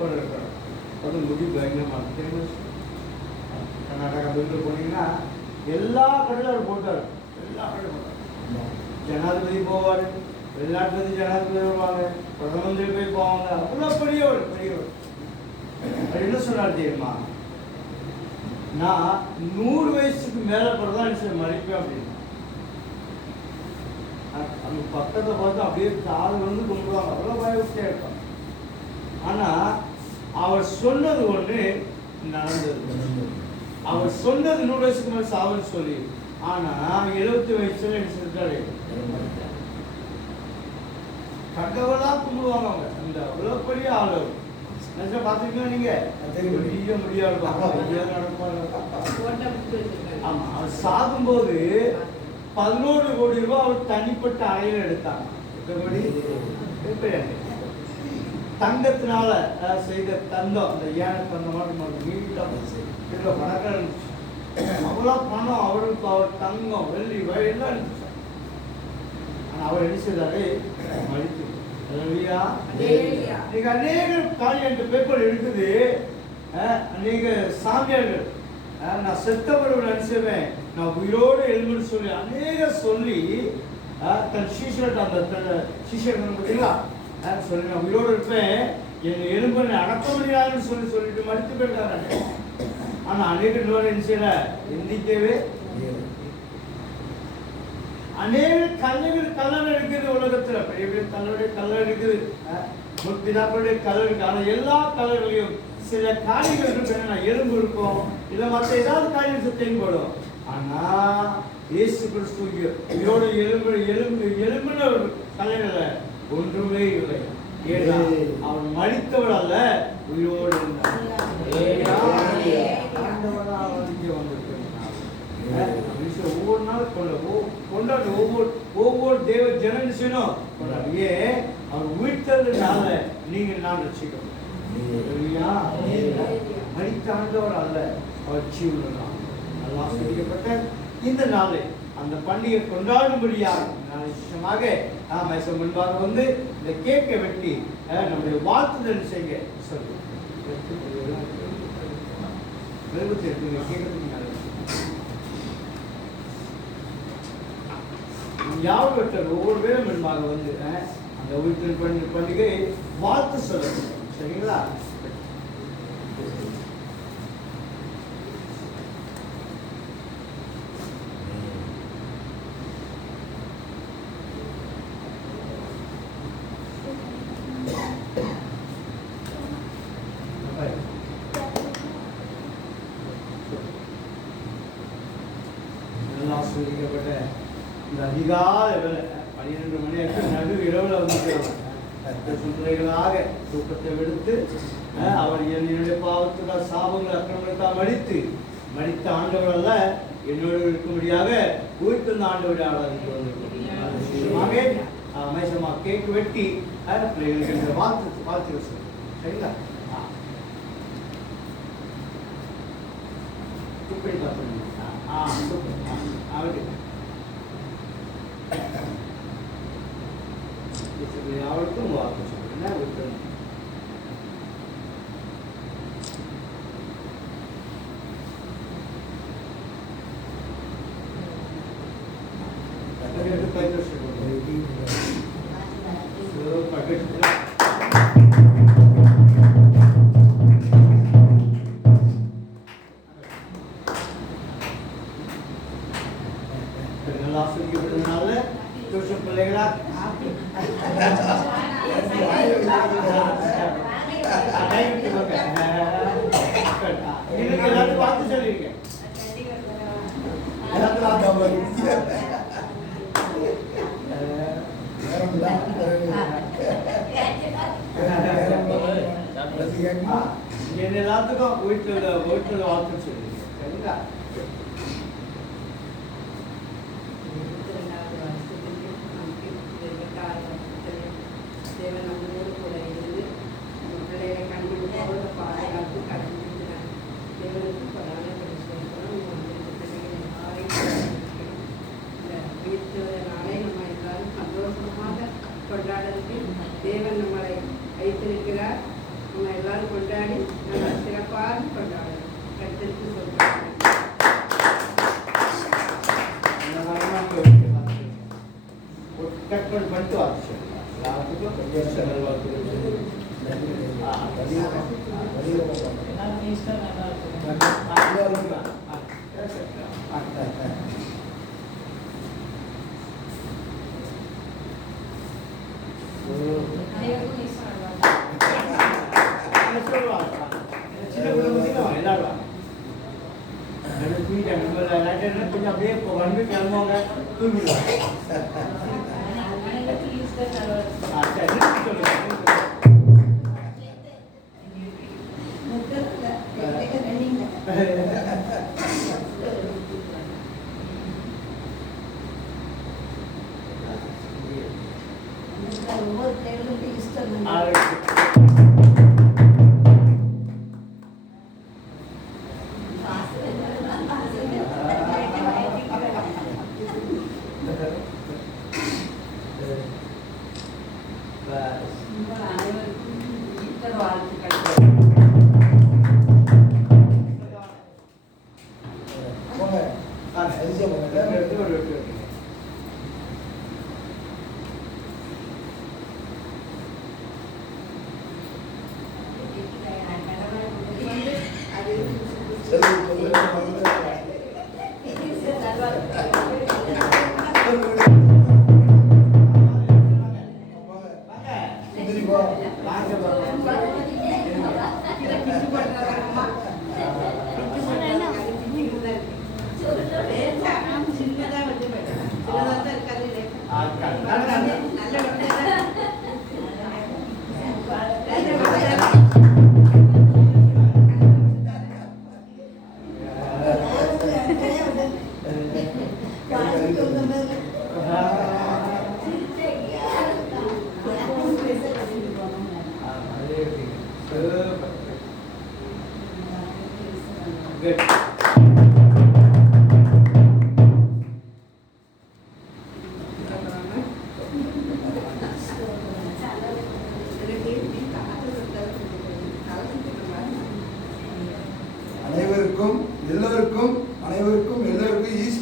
ஒரு இருக்கிறார். அது முடிவு பயங்கரமாக தெரியுமா? கர்நாடகா பெங்களூர் போனீங்கன்னா எல்லா கடையிலும் அவர் போட்டார், எல்லா கடையும் போட்டார். ஜனாதிபதி போவார், வெளிநாட்டுலேருந்து ஜனாதிபதி வருவாங்க, பிரதம மந்திரி போய் போவாங்க. அவ்வளோ பெரியவர். அவர் என்ன சொன்னார் தெரியுமா? நான் 100 வயசுக்கு மேலே பிறதான் மறிப்பேன் அப்படின்னு. அந்த பக்கத்தை பார்த்து அப்படியே கால் வந்து கும்பிடுவாங்க, அவ்வளோ பயத்தே இருப்பாங்க. ஆனால் அவர் சொன்னது ஒன்று நடந்தது. அவர் சொன்னது 100 வயசுக்கு மேலே சாவுன்னு சொல்லி, ஆனால் 70 வயசுல என்ன செஞ்சாரு? கடவுளா கும்பிடுவாங்க அவங்க. அந்த அவ்வளோ பெரிய ஆளு பார்த்துருக்கீங்களா நீங்க? பெரிய முடியாது நடப்பாங்க. ஆமா, அவர் சாகும்போது 11 கோடி ரூபாய் அவர் தனிப்பட்ட அறையில் எடுத்தாங்க. தங்கத்தினால செய்த தந்தம், அந்த ஏனை தந்தம் நீட்டம் பணக்கார இருந்துச்சு. அவ்வளோ பணம் அவருக்கு, அவர் தங்கம் வெள்ளி வயலாம் இருந்துச்சு. ஆனால் அவர் என்ன செய்தாரு? மடித்து அநேக காரியங்கள் பேப்பர் இருக்குது. அநேக சாமியார்கள் நான் செத்தவர்கள் நினைச்சுவேன், நான் உயிரோடு எழுதுன்னு சொல்லி அநேக சொல்லி தன் சீஷர்கிட்ட அந்த சீஷர் பார்த்தீங்களா சொல்லி நான் உயிரோடு இருப்பேன், என் எலும்பை அடக்க முடியாதுன்னு சொல்லிட்டு மறுத்து போயிருக்காங்க. ஆனால் அநேக என்ன செய்யல, எண்ணிக்கவே அநேக கல்லறை இருக்குது உலகத்துல. பெரிய பெரிய கல்லறை இருக்குது, முற்பிதாக்களுடைய கல்லறை இருக்குது. ஆனால் எல்லா கல்லறைகளையும் சில காரியங்கள் இருக்கு, எலும்பு இருக்கும், இல்லை மற்ற ஏதாவது காரியத்தை தென்படும். ஆனா இயேசு கிறிஸ்து இதோட எலும்புல கலையில ஒன்றுமே இல்லை. ஏன்னா அவன் மரித்தவள் அல்ல, உயிரோடு இருந்தான். ஒவ்வொரு நாள் கொண்டாடு, ஒவ்வொரு தேவ ஜனம் செய்யணும் கொண்டாடு. ஏன் அவர் உயிர்த்ததுனால நீங்க நான் ரசிக்கணும். மரித்த ஆண்டவர் அல்ல, அவர் ஜீவனான். நல்லா சொல்லிக்கப்பட்ட இந்த நாளை அந்த பண்டிகை கொண்டாடும்படியாக நிச்சயமாக நாம் முன்பாக வந்து இந்த கேக்கை வெட்டி நம்முடைய வாழ்த்துதல் செய்ய சொல்லு. யாவற்றவர் ஒவ்வொரு பேரும் முன்பாக வந்து அந்த உயிர்த்தல் பண்டிகை வாழ்த்து சொல்லணும். சரிங்களா? சொல்லிக்கப்பட்ட இந்த அதிகாலை வேலை 12 மணி நடு இரவுல வந்து பிள்ளைகளாக தூக்கத்தை விடுத்து அவர் என்னுடைய பாவத்துக்காக சாபங்கள் அக்கிரமங்களுக்காக மடித்த ஆண்டவர் அல்ல, என்னோடு இருக்கும்படியாக உயிர்த்தெழுந்த ஆண்டவருடைய ஆராதனை அமைசமா கேக் வெட்டி பிள்ளைகளுக்கு வாழ்த்து சொல்லு. சரிங்களா? இப்படி பார்த்து அவருக்கும் வாக்கு சொல்லுங்க. பிள்ளைகளா எல்லாரும் பார்த்து சொல்லிருங்க. எல்லாத்துக்கும் வீட்டுல வாழ்த்து சொல்லிருங்க. சரிங்களா? தேவன் நம்மளோடு கூட இருந்து நம்ம பிள்ளைகளை கண்டிப்பாக பாதுகாத்து கடந்திருக்கிறார். தேவனுக்கு பலான இந்த உயிர்த்ததனாலே நம்ம எல்லாரும் சந்தோஷமாக கொண்டாடுறதுக்கு தேவன் நம்மளை வைத்திருக்கிறார். நம்ம எல்லாரும் கொண்டாடி நம்ம சிறப்பாக கொண்டாடணும். கருத்திற்கு சொல்றாங்க. பண்ணிட்டு வாங்க. கொஞ்சம் அப்படியே வந்து கிளம்புவாங்க, தூங்கிடுவாங்க.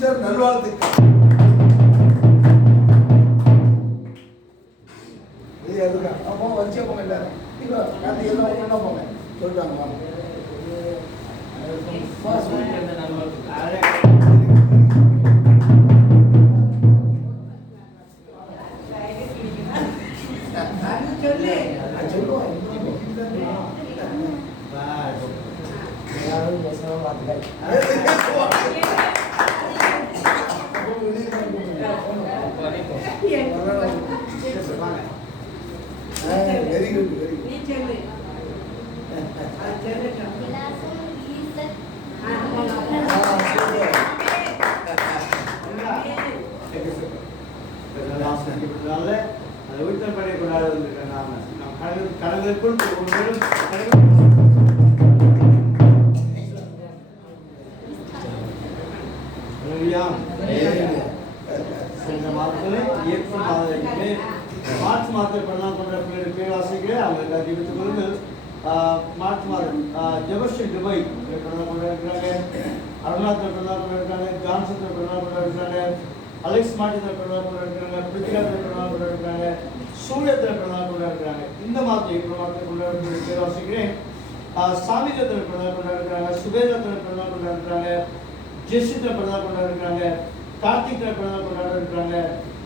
ஈஸ்டர் நல்வாழ்த்துக்கள். இது எதுக்கா அப்போ வச்சே போங்க எல்லாரும். இப்போ காந்தி எல்லாம் ஒன்றா போங்க சொல்லிட்டாங்க வாங்க. Very good very good. அதை உயிர்த்தல் பண்ணக்கூடாது வந்திருக்கேன். நாம் கடலுக்குள் சென்ற மாதத்தில் ஏப்ரல் மாதத்திலே மார்ச் மாதத்தில் பண்ணலாம் கொண்ட பேராசிரியர்களே அவங்களுக்கு அதை எடுத்துக் கொள்ளுங்கள். மார்ச் மாதம் ஜெபஸ்ரீ துபாய் பண்ணலாம் கொண்டு இருக்கிறாங்க, அருணாத்தில் பண்ணலாம் கொண்டு இருக்காங்க, ஜான்சத்தில் பண்ணலாம் கொண்டு இருக்கிறாங்க, அலெக்ஸ் மார்டினில் பண்ணலாம் கொண்டு இருக்கிறாங்க, பிரித்திகாத்தில் பண்ணலாம் கொண்டு இருக்கிறாங்க, சூரியத்தில் பண்ணலாம் கொண்டு இருக்கிறாங்க. இந்த மாதம் ஏப்ரல் மாதத்தில் கொண்டு இருக்கிற பேராசிரியர்களே சாமிகத்தில் பண்ணலாம் கொண்டு இருக்கிறாங்க, சுபேதத்தில் பண்ணலாம் கொண்டு இருக்கிறாங்க, ஜெசித்தில் பண்ணலாம் கொண்டு இருக்கிறாங்க, கார்த்திகில் பிறந்தா கொண்டாட இருக்கிறாங்க,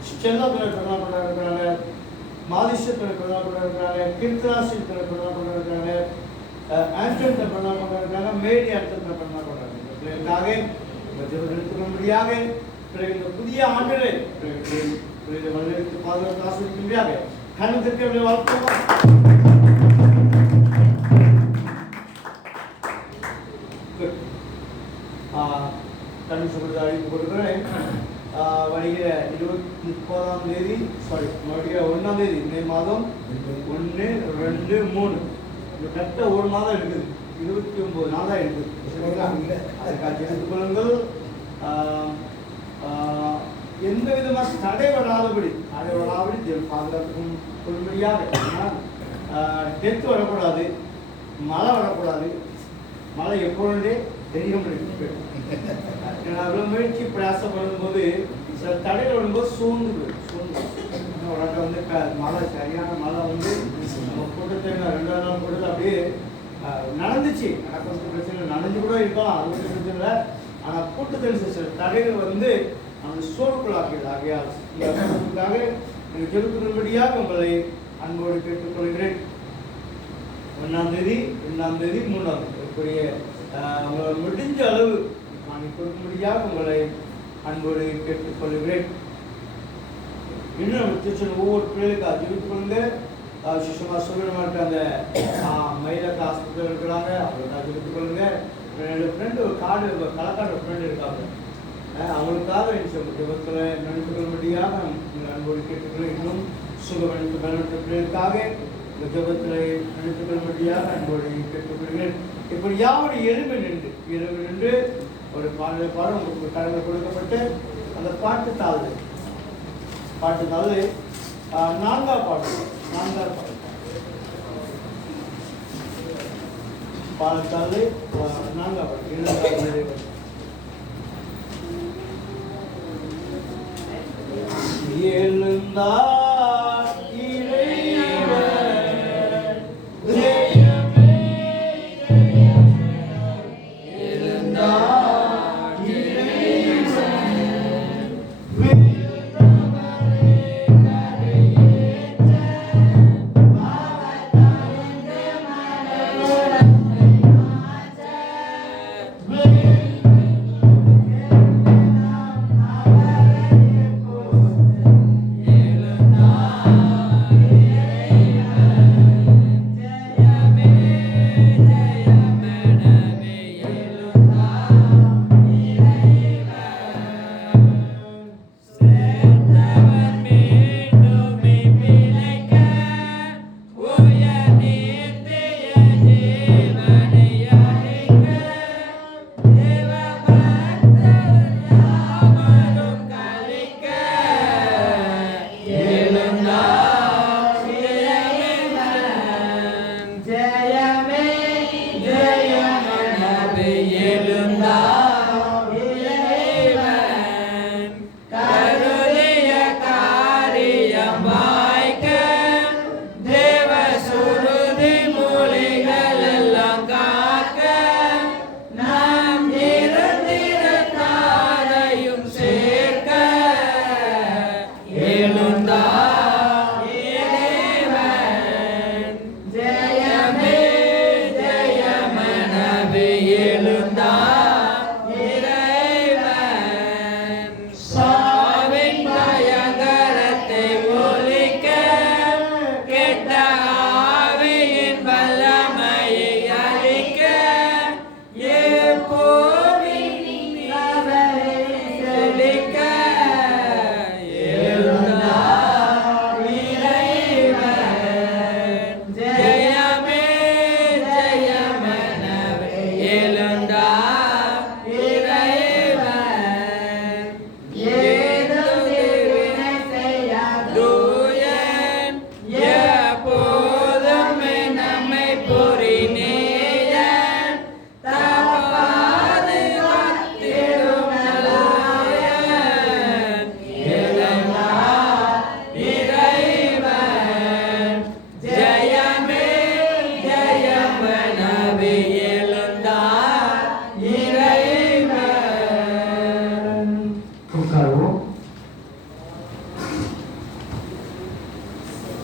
ஸ்டெல்லாத்தில் பிறந்தா கொண்டாட இருக்கிறாங்க, மாதிஷத்தில் பிறந்தா கொண்டாட இருக்கிறாங்க, கிர்தாசில் பிறந்தா கொண்டாட இருக்கிறாங்க, ஆண்டன்ல பிறந்தா கொண்டாட இருக்கிறாங்க, மேடி ஆண்டன்ல பிறந்தா கொண்டாட இருக்கிறாங்க. எடுத்துக்கொள்ளும்படியாக இந்த புதிய ஆண்டிலே வளர்த்து பாதுகாத்து ஆசிரியர்களாக கண்ணுக்கு அப்படி வாழ்த்துவோம். கல்வி சொல்றது அழைப்பு கொடுக்குறேன். வருகிற 29ஆம் தேதி வருகிற 1ஆம் தேதி மே மாதம் 1, 2, 3 கரெக்டாக ஒரு மாதம் இருக்குது, 29 நாளாக இருக்குது. அதுக்காக எடுத்துக்கொள்ளுங்கள். எந்த விதமாக தடை வராதபடி பாதுகாத்துக்கும் கொள்ளும்படியாக டெத்து வரக்கூடாது, மழை வரக்கூடாது. மழை எப்பொழுதே தெரிய முடியும். அவ்வளோ முயற்சி பிரயாசம் பண்ணும்போது சில தடைகள் வரும்போது சூழ்ந்து வந்து மழை சரியான மழை வந்து நம்ம கூட்டத்தை 2 நாள் கூட்டத்தில் அப்படியே நடந்துச்சு. நடக்கிறது பிரச்சனை நனைஞ்சு கூட இருக்கலாம், அது வந்து பிரச்சனை இல்லை. ஆனால் கூட்டத்தில் சில தடைகள் வந்து அந்த சோர்வுக்குள்ளாகிறது. ஆகையால் ஜெபிக்கும்படியாக உங்களை அன்போடு கேட்டுக்கொள்கிறேன். 1ஆம் தேதி 2ஆம் தேதி 3ஆம் தேதி உங்களை முடிஞ்ச அளவு நான் கொடுக்கும்படியாக உங்களை அன்போடு கேட்டுக்கொள்கிறேன். இன்னும் ஒவ்வொரு பிள்ளைகளுக்கு ஜெபித்துக் கொள்ளுங்க. விசேஷமாக சொல்லணுமாட்டு அந்த மயிலக்க ஹாஸ்பிட்டல் இருக்கிறாங்க, அவங்களுக்காக ஜெபித்துக் கொள்ளுங்க. என்னோட ஃப்ரெண்டு ஒரு களக்காடு ஃப்ரெண்டு இருக்காங்க, அவங்களுக்காக ஜெபத்தில் நினைத்துக் கொள்ளும்படியாக உங்கள் அன்போடு கேட்டுக்கொள்ள. இன்னும் சுகமளித்து பலனற்ற பிள்ளைகளுக்காக இந்த ஜெபத்தில் நினைத்துக் கொள்ளும்படியாக அன்போடு கேட்டுக்கொள்கிறேன். இப்படி யாவது எலும்பு நின்று ஒரு பாடல் உங்களுக்கு கடலில் கொடுக்கப்பட்டு அந்த பாட்டு தாள் 4ஆம் பாடல் பாடத்தாள் 4ஆம் பாடல் எழுந்தார் இறைவன் எழுந்தார்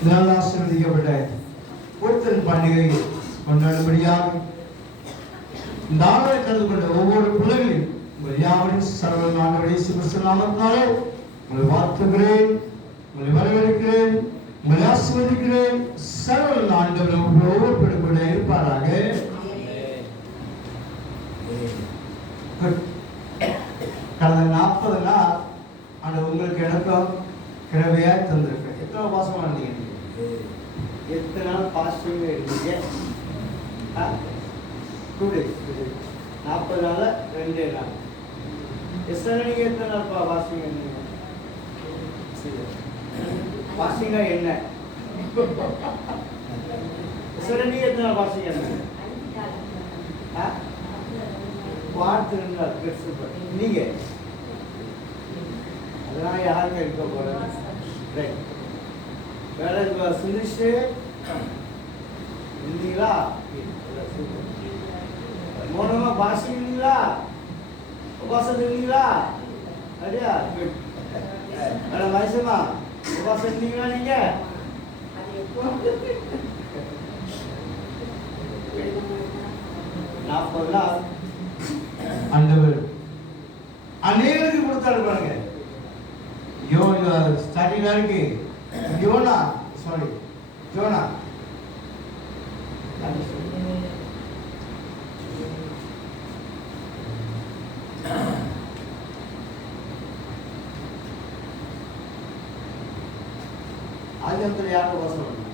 இதனால் ஆசீர்வதிக்கப்பட்ட ஒருத்தன் பண்டிகை கொண்டாடும்படியாக இந்த ஆளை கலந்து கொண்ட ஒவ்வொரு பிள்ளைகளையும் உங்கள் யாவரையும் சர்வ ஆண்டவர் இயேசு கிறிஸ்து நாமத்தினாலே உங்களை வாழ்த்துகிறேன், உங்களை வரவேற்கிறேன், உங்களை ஆசீர்வதிக்கிறேன். சர்வ ஆண்டவர் ஒவ்வொரு பிள்ளைகளோட இருப்பாராக. கடந்த 40 நாள் அந்த உங்களுக்கு எனக்கும் கிழமையா தந்திருக்கேன். எத்தனை மாசமா இருந்தீங்க? எத்தனை நாள் பாசிட்டிவ் இருந்தீங்க? 2 days. 40 நாள் 2 நாள். எத்தனை நீங்க எத்தனை நாள் பாசிட்டிவ் இருந்தீங்க? பாசிட்டிங்கா என்ன? எத்தனை நீங்க எத்தனை நாள் பாசிட்டிங் இருந்தீங்க? பார்த்து இருந்தால் சூப்பர். நீங்க அதெல்லாம் யாருங்க இருக்க போறேன். ரைட். வேற சுனிஷு இருந்தீங்களா? மோனமா பாசி இருந்தீங்களா? உபாசம் இருந்தீங்களா? அப்படியா? வேற வயசுமா உபாசம் இருந்தீங்களா நீங்க? ஆண்டவர் அநேகருக்கு கொடுத்தாரு பாருங்க. ஸ்டார்டிங்ல இருக்கு யோனா ஆதியாகமத்துல யார் உபாசம் பண்ணாங்க?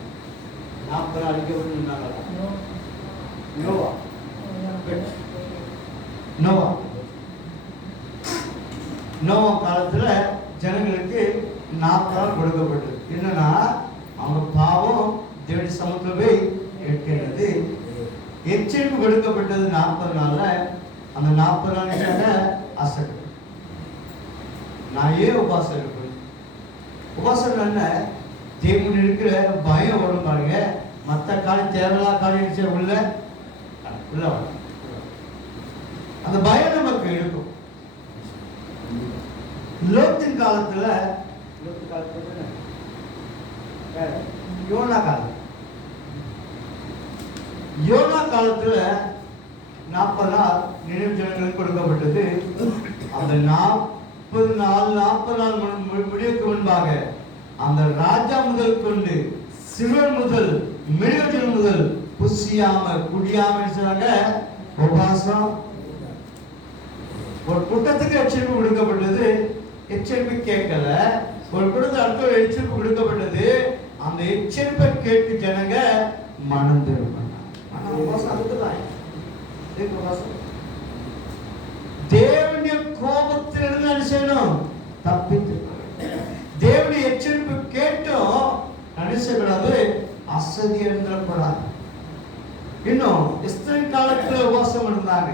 40 நாள் அழிக்கப்பட்டு இருந்தாங்களா? நோவா காலத்துல ஜனங்களுக்கு 40 நாள் கொடுக்கப்பட்டது. என்னன்னா அவங்க பாவம் தேவனுடைய சமூகத்துல போய் இருக்கிறது. எச்சரிப்பு கொடுக்கப்பட்டது 40 நாள்ல. அந்த 40 நாள் அசட்டு. நான் ஏன் உபாசம் இருப்பேன்? உபாசம் என்ன? தேவன் இருக்கிற பயம் வரும் பாருங்க. மற்ற காலம் தேவையில்லா காரியம் உள்ள அந்த பயம் நமக்கு இருக்கும். லோத்தின் காலத்துல யோனா காலத்துல 40 நாள் நினைவு ஜனங்களுக்கு கொடுக்கப்பட்டது. அந்த 40 நாள் முடிவுக்கு முன்பாக அந்த ராஜா முதல் கொண்டு சிறுவன் முதல் மிருகஜன் முதல் புசியாம குடியாம சொன்னாங்க. உபாசம். ஒரு கூட்டத்துக்கு எச்சரிப்பு கொடுக்கப்பட்டது. எச்சரிப்பு கேட்கல. ஒரு கூட்டத்துக்கு அடுத்த ஒரு எச்சரிப்பு கொடுக்கப்பட்டது. அந்த எச்சரிப்பை கேட்டு ஜனங்க மனம் திரும்பினாங்க. தேவனுடைய கோபத்திலிருந்து என்ன செய்யணும்? தப்பித்து தேவனுடைய எச்சரிப்பு கேட்டும் நினைச்சக்கூடாது, அசதி என்றக்கூடாது. இன்னும் எஸ்தர் காலத்துல உபாசம் இருந்தாங்க.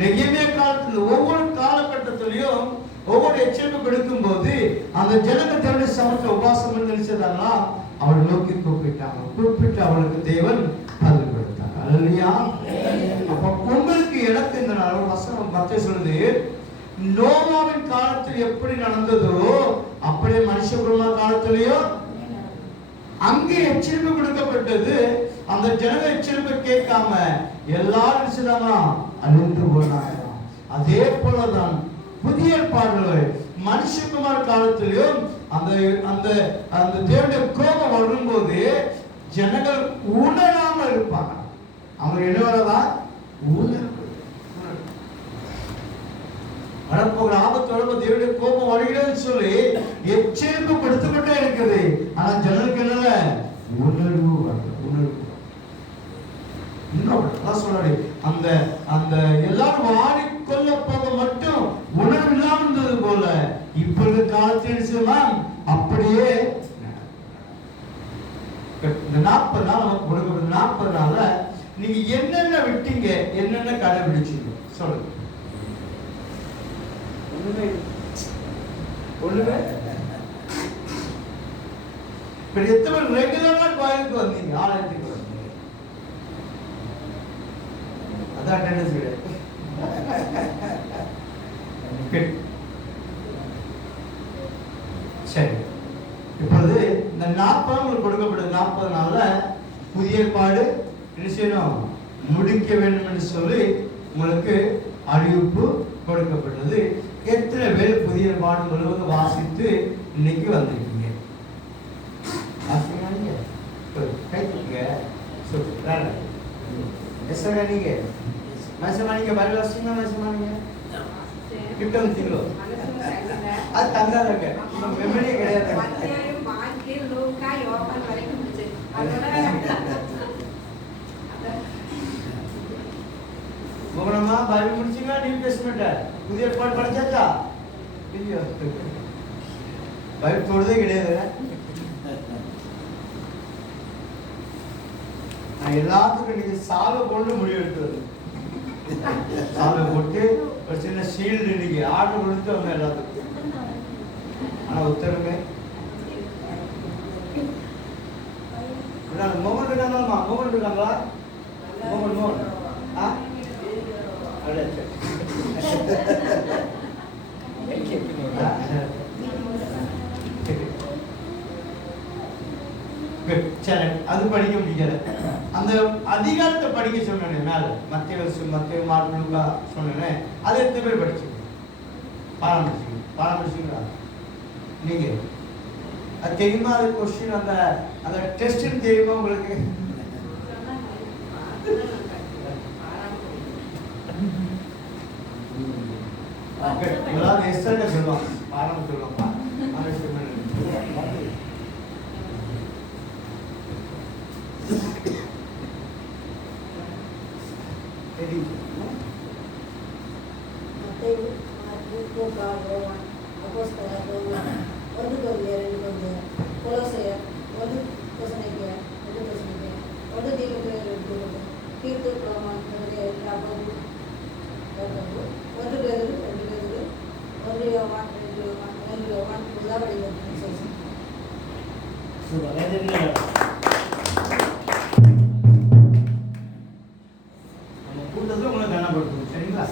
நெகேமியா காலத்துல ஒவ்வொரு காலகட்டத்திலையும் ஒவ்வொரு எச்சரிப்பு கொடுக்கும் போது அந்த ஜனங்க தேவனுடைய சமூகத்துல உபாசம் நினைச்சதாங்களா அவள் நோக்கி கூப்பிட்டாங்க. கூப்பிட்டு அவளுக்கு தேவன் பதில் கொடுத்தாங்க. அல்லையா? அப்ப உங்களுக்கு எனக்கு இந்த வசனம் மத்தேயு சொல்லுது, நோவாவின் காலத்தில் எப்படி நடந்ததோ அப்படியே மனுஷகுமார காலத்திலேயோ அங்கே எச்சரிப்பு கொடுக்கப்பட்டது. அந்த ஜனங்க எச்சரிப்பை கேட்காம எல்லாரும் சிலமா அழிந்து போனாங்க. அதே போலதான் புதிய ஏற்பாடுகள் மனுஷகுமார் காலத்திலும் அந்த அந்த அந்த தேவனுடைய கோபம் வரும்போது ஜனங்கள் உணராம இருப்பாங்க. அவங்க என்ன வரதா வரப்போகிற ஆபத்தோட தேவனுடைய கோபம் வருகிறதுன்னு சொல்லி எச்சரிப்பு படுத்தப்பட்டே இருக்குது. ஆனா ஜனங்களுக்கு என்ன உணர்வு சொல்றாரு. அந்த அந்த எல்லாரும் வாடிக்கொள்ள போக மட்டும் உணர்வு இல்லாம இருந்தது போல இப்பொழுது காலத்தில் அப்படியே இந்த 40 நாள் நமக்கு கொடுக்கப்பட்ட 40 நாள்ல நீங்க என்னென்ன விட்டீங்க, என்னென்ன கடைபிடிச்சீங்க சொல்லுங்க. ஒண்ணுமே இப்ப எத்தனை ரெகுலரா கோயிலுக்கு வந்தீங்க, ஆலயத்துக்கு வந்தீங்க? அதான் அட்டெண்டன்ஸ் கிடையாது. சரி, இப்பொழுது இந்த 40 அப்பதான் உங்களுக்கு கொடுக்கப்படுது. 40 நாள்ல புதிய ஏற்பாடு என்ன செய்யணும், முடிக்க வேண்டும் என்று சொல்லி உங்களுக்கு அறிவிப்பு கொடுக்கப்பட்டது. எத்தனை பேர் புதிய ஏற்பாடு முழுவதும் வாசித்து இன்னைக்கு வந்திருக்கீங்க? அது தந்தாங்க மெமரியே கிடையாது. மோகனமா பைபிள் முடிச்சீங்களா? நியூ டெஸ்டமென்ட் புதிய ஏற்பாடு படிச்சாச்சா? இல்லையா? பைபிள் தொடுதே கிடையாது. நான் எல்லாத்துக்கும் இன்னைக்கு சாலை கொண்டு முடிவெடுத்தது. சாலை போட்டு ஒரு சின்ன ஷீல்டு இன்னைக்கு ஆர்டர் கொடுத்து அவங்க எல்லாத்துக்கும். ஆனா உத்தரவுமே மோகன் இருக்காங்களா? மோகன் இருக்காங்களா? மோகன் மோகன் அது படிக்க முடியல. அந்த அதிகாரத்தை படிக்க சொன்னேன் மேல மத்திய மார்க்கு சொன்னேன். அதை எத்தனை பேர் படிச்சு பாராமரிச்சீங்களா? நீங்க அது தெரியுமா? அது கொஸ்டின் அந்த டெஸ்ட் தெரியுமா உங்களுக்கு? எல்லாரும் எஸ்டர்டே சொல்லுவாங்க, பாராம சொல்லுவாங்க. கூட்டத்தில் உங்களை கனப்படுத்தும். சரிங்களா?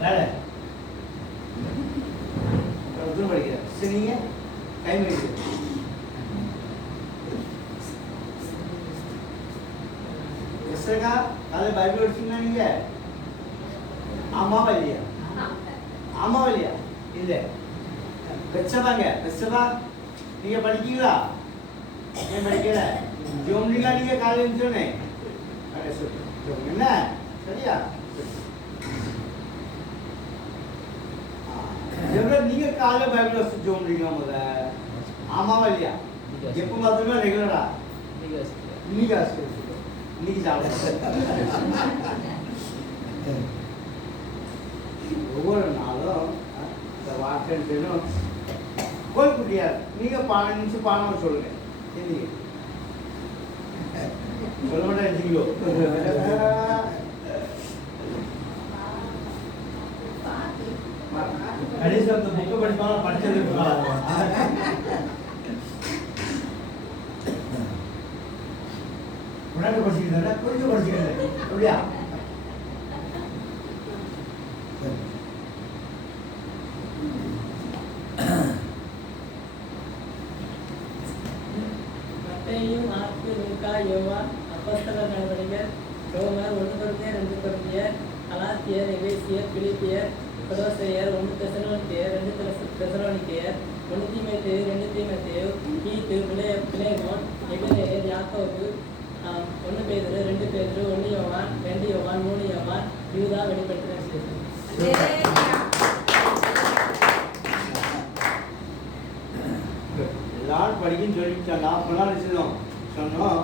வேலை படிக்கிறேன். சரிங்க, டைம் வைக்கிறேன். எஸ்ஸா காலை பைபிள் படிச்சீங்களா நீங்க? ஆமாவா இல்லையா? ஆமாவா இல்லையா? இல்லை பெச்சதாங்க. பெச்சதா நீங்க படிக்கீங்களா? ஏன் படிக்கல? ஜோம்லிங்களா நீங்க காலையில் சொன்னேன் என்ன? சரியா? நீங்க காலைல பைபிள் வாசிச்சு ஜோம்லிங்களா? முத ஆமாவா இல்லையா? எப்ப பார்த்தோம்னா ரெகுலரா இன்னைக்கு வாசிக்கிறேன். இன்னைக்கு ஒவ்வொரு நாளும் இந்த வார்த்தை கோயில் குட்டியார் நீங்க 12 நிமிஷம் பாடம் சொல்லுங்க. சொல்ல மாட்டேன். கடைசி அந்த புக்கு படிப்பாங்க. படிச்சது உடனே படிச்சுக்கிட்டாங்க, கொஞ்சம் படிச்சுக்கிட்டாங்க. அப்படியா? யோவான், அப்போஸ்தலர் நடவடிக்கைகள், ரோமர், 1 கொரிந்தியர், 2 கொரிந்தியர், கலாத்தியர், எபேசியர், பிலிப்பியர், கொலோசையர், 1 தெசலோனிக்கேயர், 2 தெசலோனிக்கேயர், 1 தீமோத்தேயு, 2 தீமோத்தேயு, தீத்து, பிலேமோன், எபிரேயர், யாக்கோபு, 1 பேதுரு, 2 பேதுரு, 1 யோவான், 2 யோவான், 3 யோவான், யூதா, வெளிப்படுத்தின விசேஷம். எல்லாரும் படிக்கன்னு சொல்லிட்டாங்க. அப்பெல்லாம் நிச்சயம் சொன்னோம்.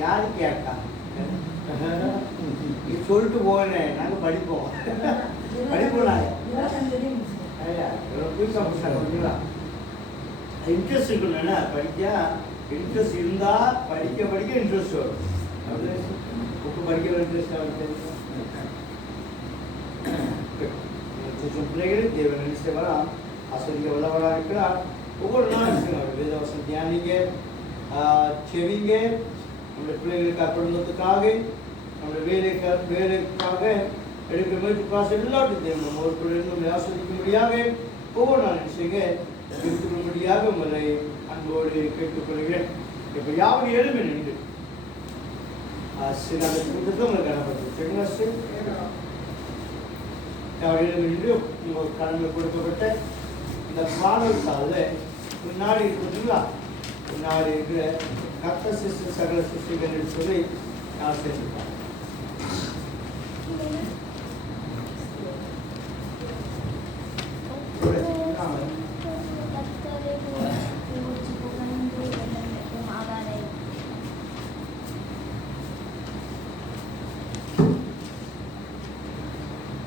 யாரு கேட்டா? நீ சொல்லிட்டு போனேன், நாங்க படிப்போம். படிப்போம். இன்ட்ரெஸ்ட் இருக்கணும். படிக்க இன்ட்ரெஸ்ட் இருந்தா படிக்க படிக்க இன்ட்ரெஸ்ட் வரும். புக்கு படிக்க இன்ட்ரெஸ்ட் ஆகும். பிள்ளைகளும் தேவை நினைச்சு வரா ஆசிரியர் வல்லவராக இருக்கிறார். ஒவ்வொரு நாளும் வேதவசம் தியானிங்க, செவிங்க. நம்முடைய பிள்ளைகளுக்கு அர்ப்பணிக்கிறதுக்காக, நம்முடைய வேலைக்காக எடுக்கிற முயற்சி எல்லாத்தையும் தேவை. நம்ம ஒரு பிள்ளைகளும் ஆஸ்வதிக்கும்படியாக ஒவ்வொரு நாள் நினைச்சுங்க இருக்கும்படியாக உங்களை அன்போடு கேட்டுக்கொள்கிறேன். இப்போ யாவும் எழுமை நின்று சில அந்த கூட்டத்தை உங்களுக்கு கனப்படுது சரிங்களா சார்? யாவும் எழுமை நின்று உங்களுக்கு கடமை கொடுக்கப்பட்ட இந்த பாடல்தாளில் முன்னாடி இருக்குதுங்களா, முன்னாடி இருக்கிற கர்த்த சிஸ்டர் சகல சிஸ்டர்கள் என்று சொல்லி நான் சேர்த்துப்பேன்.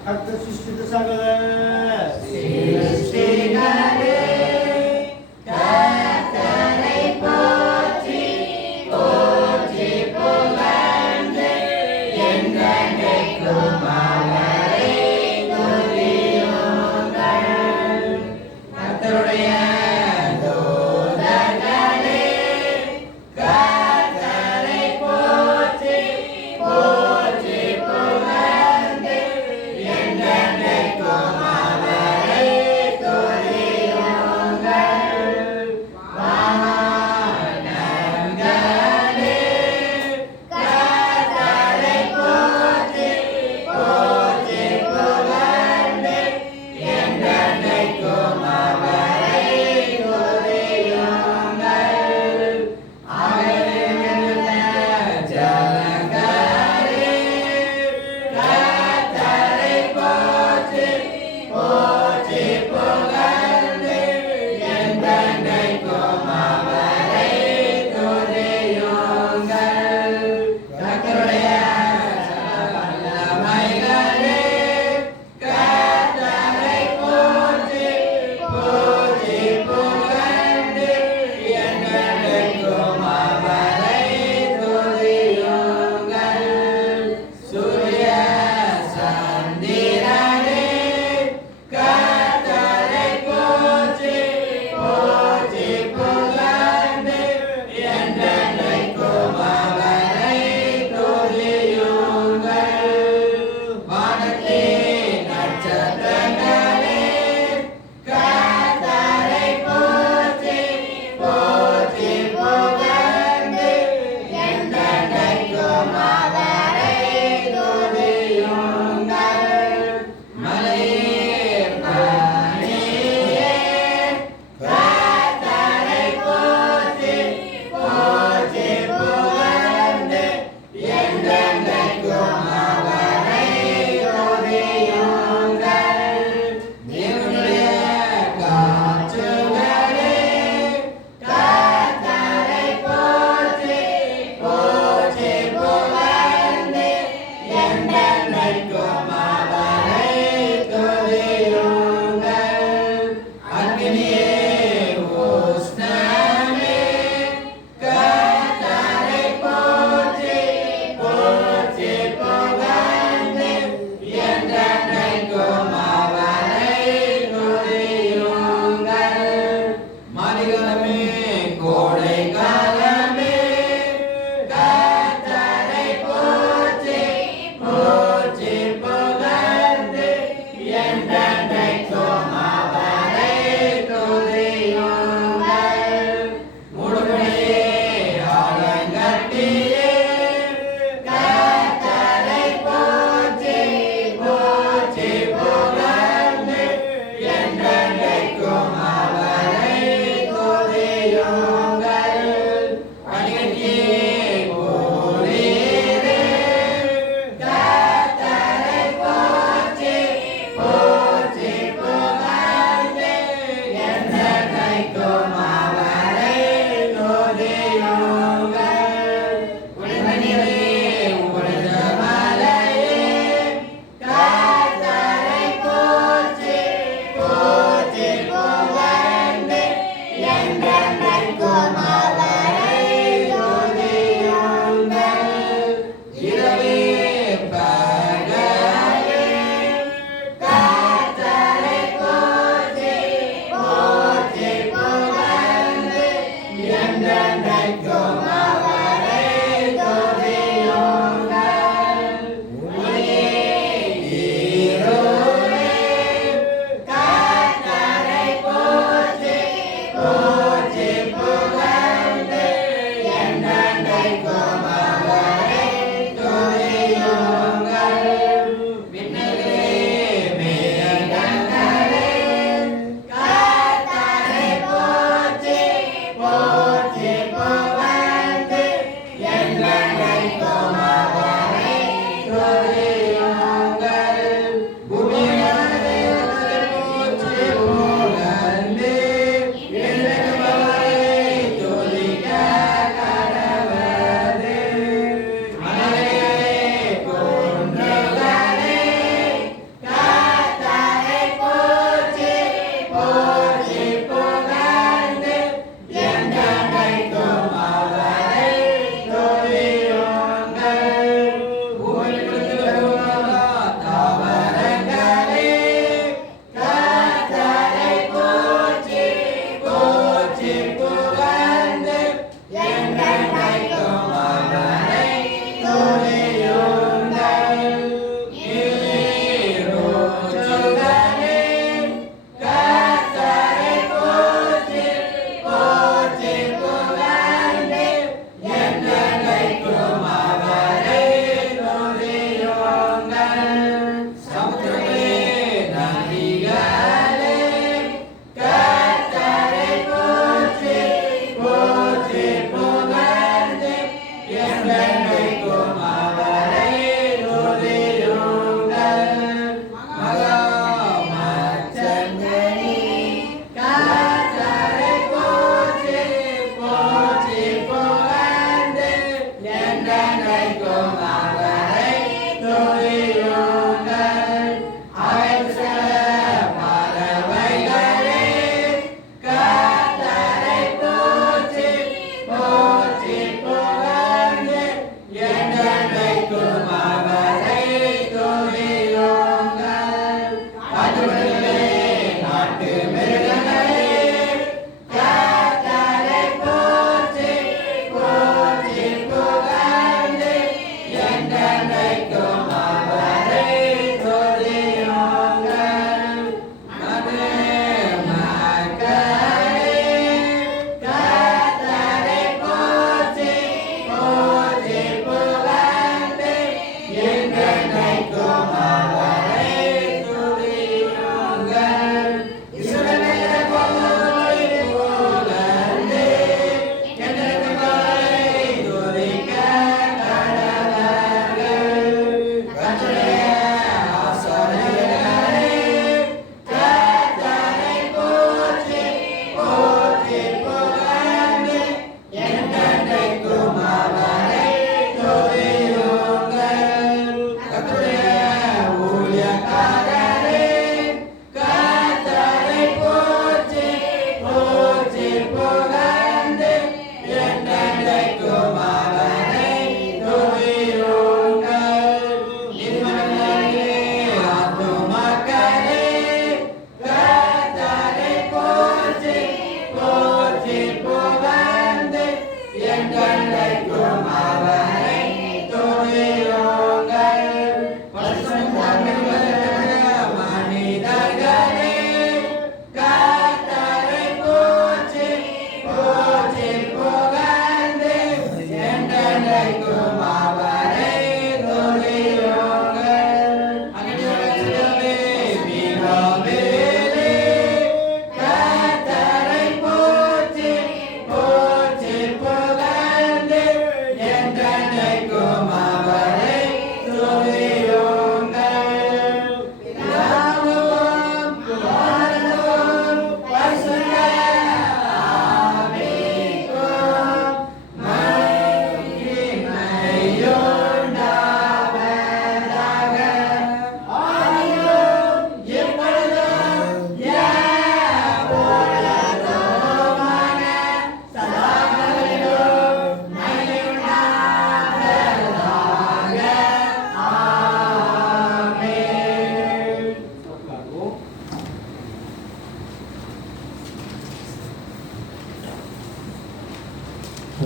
கர்த்த சிஸ்டர் சகல கர்த்தருடைய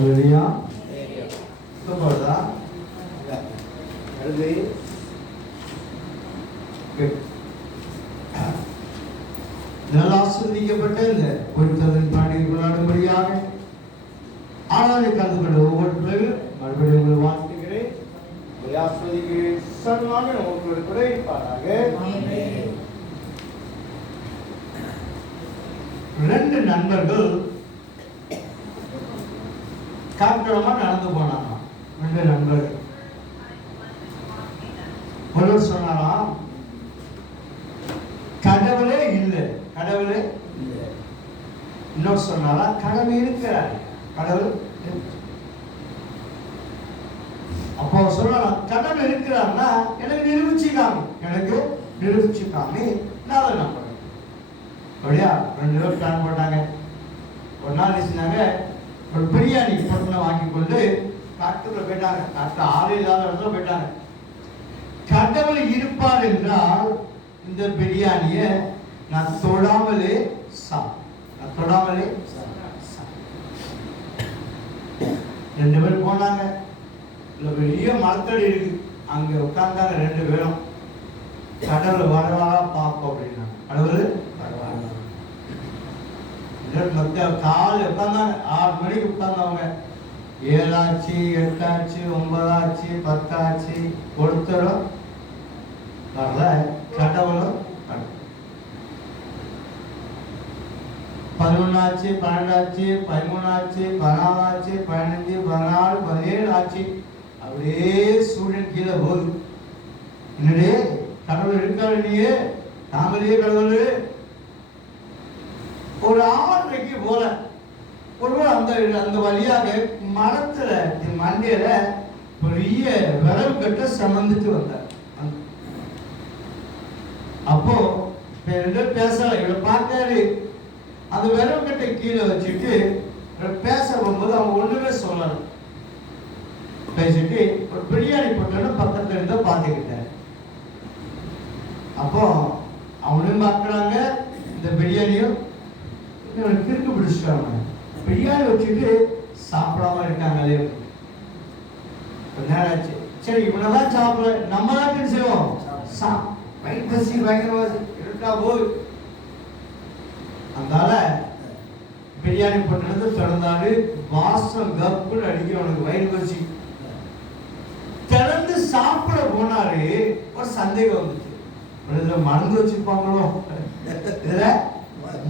ஹalleluya. போதா அடுத்து நல்ல ஆசீர்வதிக்கப்பட்ட இந்த பொருத்தத்தின் பாடி கொண்டாடும்படியாக ஆனாலே கலந்து கொண்ட ஒவ்வொருவரும் மறுபடியும் உங்களை வாழ்த்துகிறேன், உங்களை ஆசீர்வதிக்கிறேன். சன்மான உங்களோடு கூட இருப்பாராக. ரெண்டு நண்பர்கள் காட்டமா நடந்து போனாங்க. ரெண்டு நண்பர்கள். ஒருவர் சொன்னாராம், கடவுளே இல்லை, கடவுளே இல்லை. இன்னொரு சொன்னாரா, கடவுள் இருக்கிறார், கடவுள். அப்போ சொல்லலாம், கடவுள் இருக்கிறார்னா எனக்கு நிரூபிச்சுக்காமி, எனக்கு நிரூபிச்சுக்காமி நான் அதை நம்புறேன். அப்படியா? 2 பேர் பிளான் போட்டாங்க. ஒரு நாள் வச்சுனாங்க, ஒரு பிரியாணி பொருளை வாங்கி கொண்டு காட்டுக்குள்ள போயிட்டாங்க. காட்டுல ஆள் இல்லாத இடத்துல போயிட்டாங்க. கடவுள் இருப்பார் என்றால் இந்த பிரியாணியை நான் தொடாமலே நான் தொடாமலே 2 பேர் போனாங்க. இல்லை பெரிய மரத்தடி இருக்கு, அங்க உட்கார்ந்தாங்க 2 பேரும். கடவுள் வரவாரா பார்ப்போம் அப்படின்னா, கடவுள் வரவாரா மத்த கால் உட்கார்ந்தாங்க. 6 மணிக்கு உட்கார்ந்தவங்க. 7 ஆச்சு, 8 ஆச்சு, 9 ஆச்சு, 10 ஆச்சு, ஒருத்தரும் வரல. கடவுளும் 11 ஆச்சு, 12 ஆச்சு, 13 ஆச்சு, 14 ஆச்சு, 15, 16, 17 ஆச்சு. அப்படியே சூரியன் கீழே போகுது. என்னடே கடவுள் இருக்காரு, நீயே நாங்களே கடவுள். ஒரு 6:30 போல ஒருவர் அந்த வழியாக மரத்துல மண்டையில பெரிய விரல் கட்ட சமந்துட்டு வந்தார். அப்போ பேசல, இவரை பார்த்தாரு. அந்த விரல் கட்டை கீழே வச்சுட்டு பேச போகும்போது அவங்க ஒண்ணுமே சொல்லல. பேசிட்டு ஒரு பிரியாணி போட்டோன்னு பக்கத்துல இருந்த பார்த்துக்கிட்டாரு. அப்போ அவனும் பார்க்குறாங்க, இந்த பிரியாணியும் கிறுக்கு பிடிச்சிட்டாங்க. பிரியாணி வச்சுட்டு சாப்பிடாம இருக்காங்களே. நேரம் ஆச்சு, சரி இவனதான் சாப்பிடல, நம்ம தான் செய்வோம். வயிறு பசி பயங்கரவாது இருக்கா போய் அதனால பிரியாணி போட்டு திறந்தாரு. வாசம் கப்புன்னு அடிக்க அவனுக்கு வயிறு பசி. திறந்து சாப்பிட போனாரு. ஒரு சந்தேகம் வந்துச்சு, மருந்து வச்சிருப்பாங்களோ,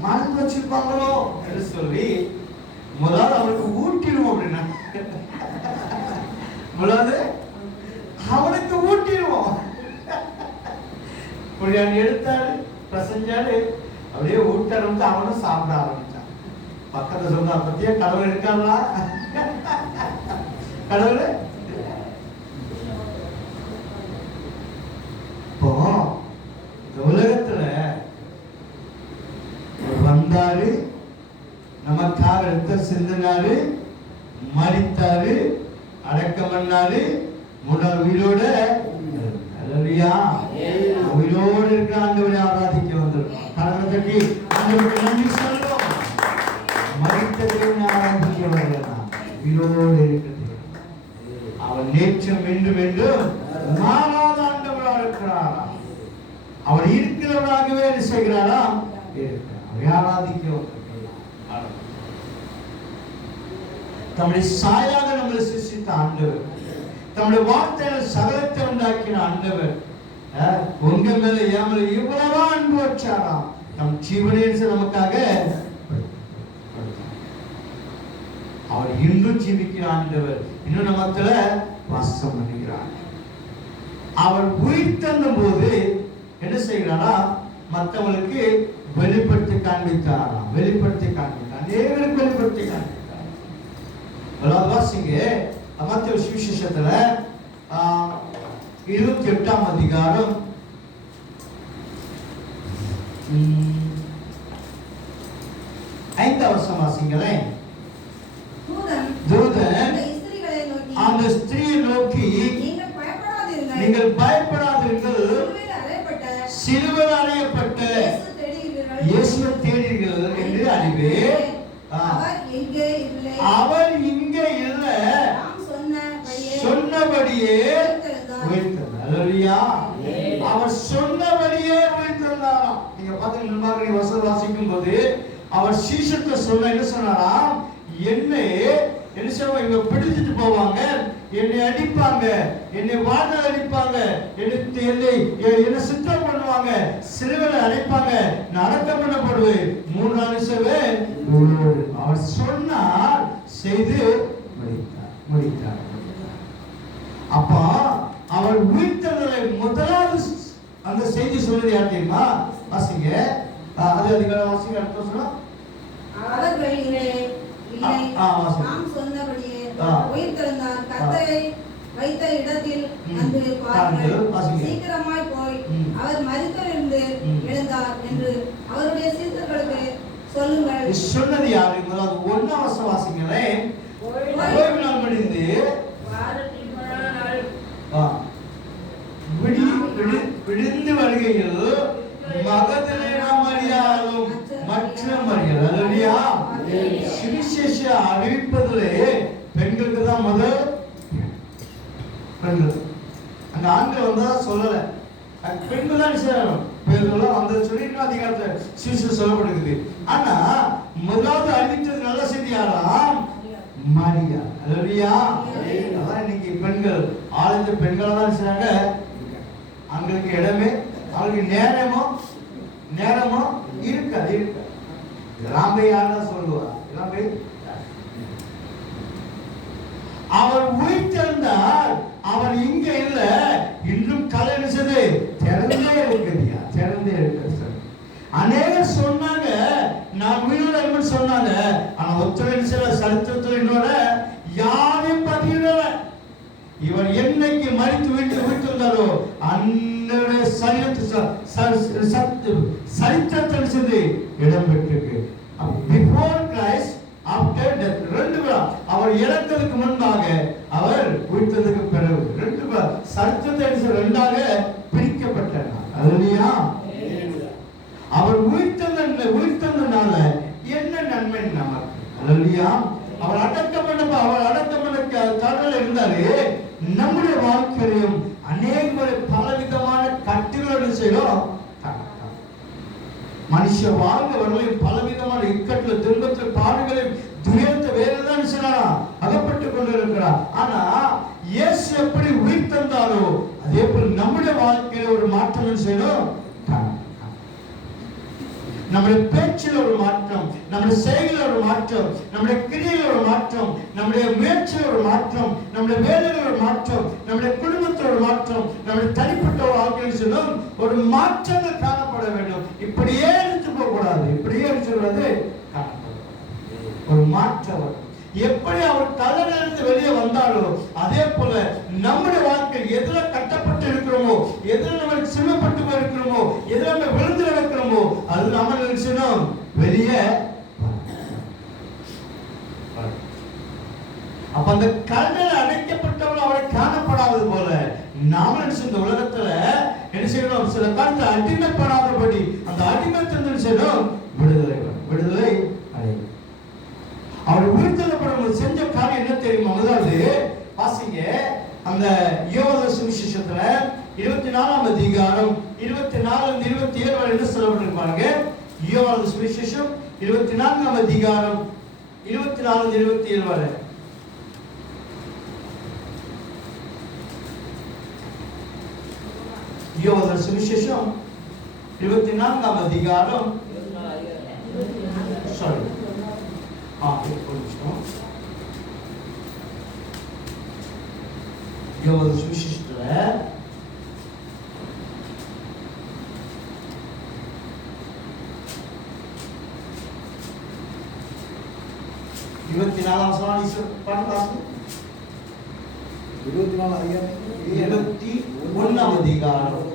மருந்து வச்சிருப்பாங்களோ என்று சொல்லி முதல்ல அவனுக்கு ஊட்டிடுவோம் அப்படின்னா, முதல்ல அவனுக்கு ஊட்டிடுவோம். பிரியாணி எடுத்தாரு, பிரசஞ்சாரு, அப்படியே ஊட்டறவங்க அவனும் சாப்பிட ஆரம்பிச்சான். பக்கத்துல சொன்னா, பத்தியா கடவுள் இருக்காங்களா? கடவுள் இப்போ இந்த உலகத்துல வந்தாரு, நமக்காக ரத்தம் சிந்தினாரு, மரித்தாரு, அடக்கம் பண்ணாரு, உயிரோட உயிரோடு இருக்கிற ஆண்டவரை ஆராதிக்க வந்திருக்கோம். கடவுளை தட்டி ஆண்டவருக்கு நன்றி சொல்றோம். மரித்த தேவனை ஆராதிக்க வரலாம். உயிரோடு இருக்கிறது அவர் நேற்றம் வேண்டும் என்று மாறாத ஆண்டவராக இருக்கிறாரா? அவர் இருக்கிறவராகவே செய்கிறாரா? ஆராதிக்க வந்திருக்கலாம். தம்முடைய சாயாக நம்மளை சிருஷ்டித்த ஆண்டவர், தம்முடைய வார்த்தைகள் சகலத்தை உண்டாக்கின ஆண்டவர் உங்க மேல ஏமல இவ்வளவா அன்பு வச்சாராம். நம் ஜீவனே நமக்காக அவர் இன்னும் ஜீவிக்கிற ஆண்டவர், இன்னும் நமத்துல வாசம் பண்ணுகிறார். அவர் உயிர் தந்த போது என்ன செய்கிறாரா? மற்றவங்களுக்கு வெளிப்படுத்தி காண்பித்தாராம். வெளிப்படுத்தி காண்பித்தார், அநேகருக்கு வெளிப்படுத்தி காண்பித்தார். வாசிங்க மத்திய சுவிசேஷத்துல 28ஆம் அதிகாரம் 5ஆம் வசனம் வாசிங்களேன். தூதன் அந்த ஸ்திரீயை நோக்கி, நீங்கள் பயப்படாதீர்கள், சிலுவையில் அறையப்பட்ட இயேசுவை தேடுங்கள் என்று அறிவே. அவர் இங்கே நீங்க பாத்தீங்கன்னா வசனம் வாசிக்கும் போது அவர் சீஷத்தை சொன்ன என்ன சொன்னாராம், என்னை என்ன செய்வாங்க, இவங்க பிடிச்சிட்டு போவாங்க, என்னை அடிப்பாங்க, என்னை வாழ அடிப்பாங்க, என்னை சித்தம் பண்ணுவாங்க, சிலுவையில் அடைப்பாங்க, நான் அடக்கம் பண்ணப்படுவேன், 3 நாள் அவர் சொன்னார், செய்து முடித்தார். அப்ப அவர் உயிர்த்தெழுதலை முதலாவது அந்த செய்தி சொல்றது யார் தெரியுமா? வாசிங்க, அது அதிகாரம் வாசிங்க. அடுத்த சொன்னா அவர்கள் இல்லை நாம் சொன்னபடியே உயிர்த்தெழுந்தார், கர்த்தரை வைத்த இடத்தில் வந்து பாருங்கள், சீக்கிரமாய் போய் அவர் மரித்தோரிலிருந்து எழுந்தார் என்று அவருடைய சீடர்களுக்கு சொல்லுங்கள். சொன்னது யாரு? முதலாவது 1ஆம் வசனம் வாசிங்களேன். ஓய்வு நாள் முடிந்து விழுந்து வருகையில் மகதலேனா மரியாளும் மற்ற மரியாள், அல்லேலூயா, சுவிசேஷ அறிவிப்பதிலே பெண்களுக்கு தான் முதல். பெண்கள் அந்த ஆண்கள் வந்தா சொல்லல, பெண்கள் தான் செய்யணும். பெண்கள்லாம் வந்தது சொல்லி இன்னும் அதிகாரத்தை சுவிசேஷம் சொல்லப்படுகிறது. ஆனா முதலாவது அறிவித்தது நல்ல செய்தி யாராம்? மரியா, அல்லேலூயா. அதான் இன்னைக்கு பெண்கள் ஆளுந்த பெண்களா தான் செய்றாங்க. அவங்களுக்கு இடமே, அவங்களுக்கு நேரமோ இருக்காது. இதெல்லாம் போய் யாருதான் சொல்லுவா? இதெல்லாம் போய் அவர் உயிர்த்தெழுந்தார், அவர் இங்க இல்ல, இன்னும் கலை நிச்சது திறந்தே இருக்குதியா, திறந்தே இருக்கு. அநேகர் சொன்னாங்க நான் உயிரோட சொன்னாங்க, ஆனா ஒத்துழைப்பு சரித்திரத்தில் இன்னொரு யாரையும் பதிவிடல. இவர் என்னைக்கு மரித்து உயிர்த்தெழுந்தாரோ அன்றைய சரித்திரத்தில் சென்று இடம் பெற்றிருக்கு. பிஃபோர் கிரைஸ்ட், ஆஃப்டர் டெத், 2 பேர். அவர் இறந்ததுக்கு முன்பாக, அவர் உயிர்த்ததுக்கு பிறகு, 2 பேர் சரித்திரத்தை 2ஆக பிரிக்கப்பட்டார். அல்லேலூயா. அவர் உயிர்த்ததுனால என்ன நன்மை நமக்கு? அல்லேலூயா. அவர் அடக்கம் பண்ண கடவுள் இருந்தாலே நம்முடைய வாழ்க்கையிலும் அநேக பலவிதமான கட்டுகளோடு செய்யணும். மனுஷ வாழ்க்கை வரலையும் பலவிதமான இக்கட்டில், துன்பத்தில், பாடுகளில், துயரத்தை வேறதான் செய்யலாம் அகப்பட்டுக் கொண்டிருக்கிறார். ஆனா இயேசு எப்படி உயிர் தந்தாரோ அதே போல் நம்முடைய வாழ்க்கையில ஒரு மாற்றம் செய்யணும். நம்முடைய பேச்சில் ஒரு மாற்றம், நம்முடைய செயலில் ஒரு மாற்றம், நம்முடைய கிரியில் ஒரு மாற்றம், நம்முடைய முயற்சியில் ஒரு மாற்றம், நம்முடைய வேலையில் ஒரு மாற்றம், நம்முடைய குடும்பத்தில் ஒரு மாற்றம், நம்முடைய தனிப்பட்ட வாழ்க்கையில் சொல்லும் ஒரு மாற்றங்கள் காணப்பட வேண்டும். இப்படியே எடுத்து போக கூடாது, இப்படியே எடுத்துக்கூடாது, ஒரு மாற்றம். எப்படி அவர் தலையிலிருந்து வெளியே வந்தாலோ அதே போல நம்முடைய வாழ்க்கை எதுல கட்டப்பட்டு இருக்கிறோமோ, எதுல நம்ம சிறுமப்பட்டு இருக்கிறோமோ, எதுல நம்ம விழுந்து கிடக்கிறோமோ அது நம்ம நினைச்சோம் வெளியே. அப்ப அந்த கடலில் அடைக்கப்பட்டவர்கள் அவரை காணப்படாதது போல நாம நினைச்ச இந்த உலகத்துல என்ன செய்யணும், சில காலத்துல அடிமைப்படாதபடி அந்த அடிமைத்தனம் செய்யணும் விடுதலை அடையும். அவர் உயிர்த்தெழுதப்படும்போது செஞ்ச காரியம் என்ன தெரியுமா? முதலாவது வாசிங்க, அந்த யோவான் சுவிசேஷத்துல 24ஆம் அதிகாரம் 24 27 வரை என்ன சொல்லப்பட்டிருப்பாங்க? யோவான் சுவிசேஷம் 24ஆம் அதிகாரம் 24 27 வரை. யோவான் சுவிசேஷம் 24ஆம் அதிகாரம் யோவான் சுவிசேஷத்துல 24ஆம் வசனம் பாருங்க. 21ஆம் அதிகாரம்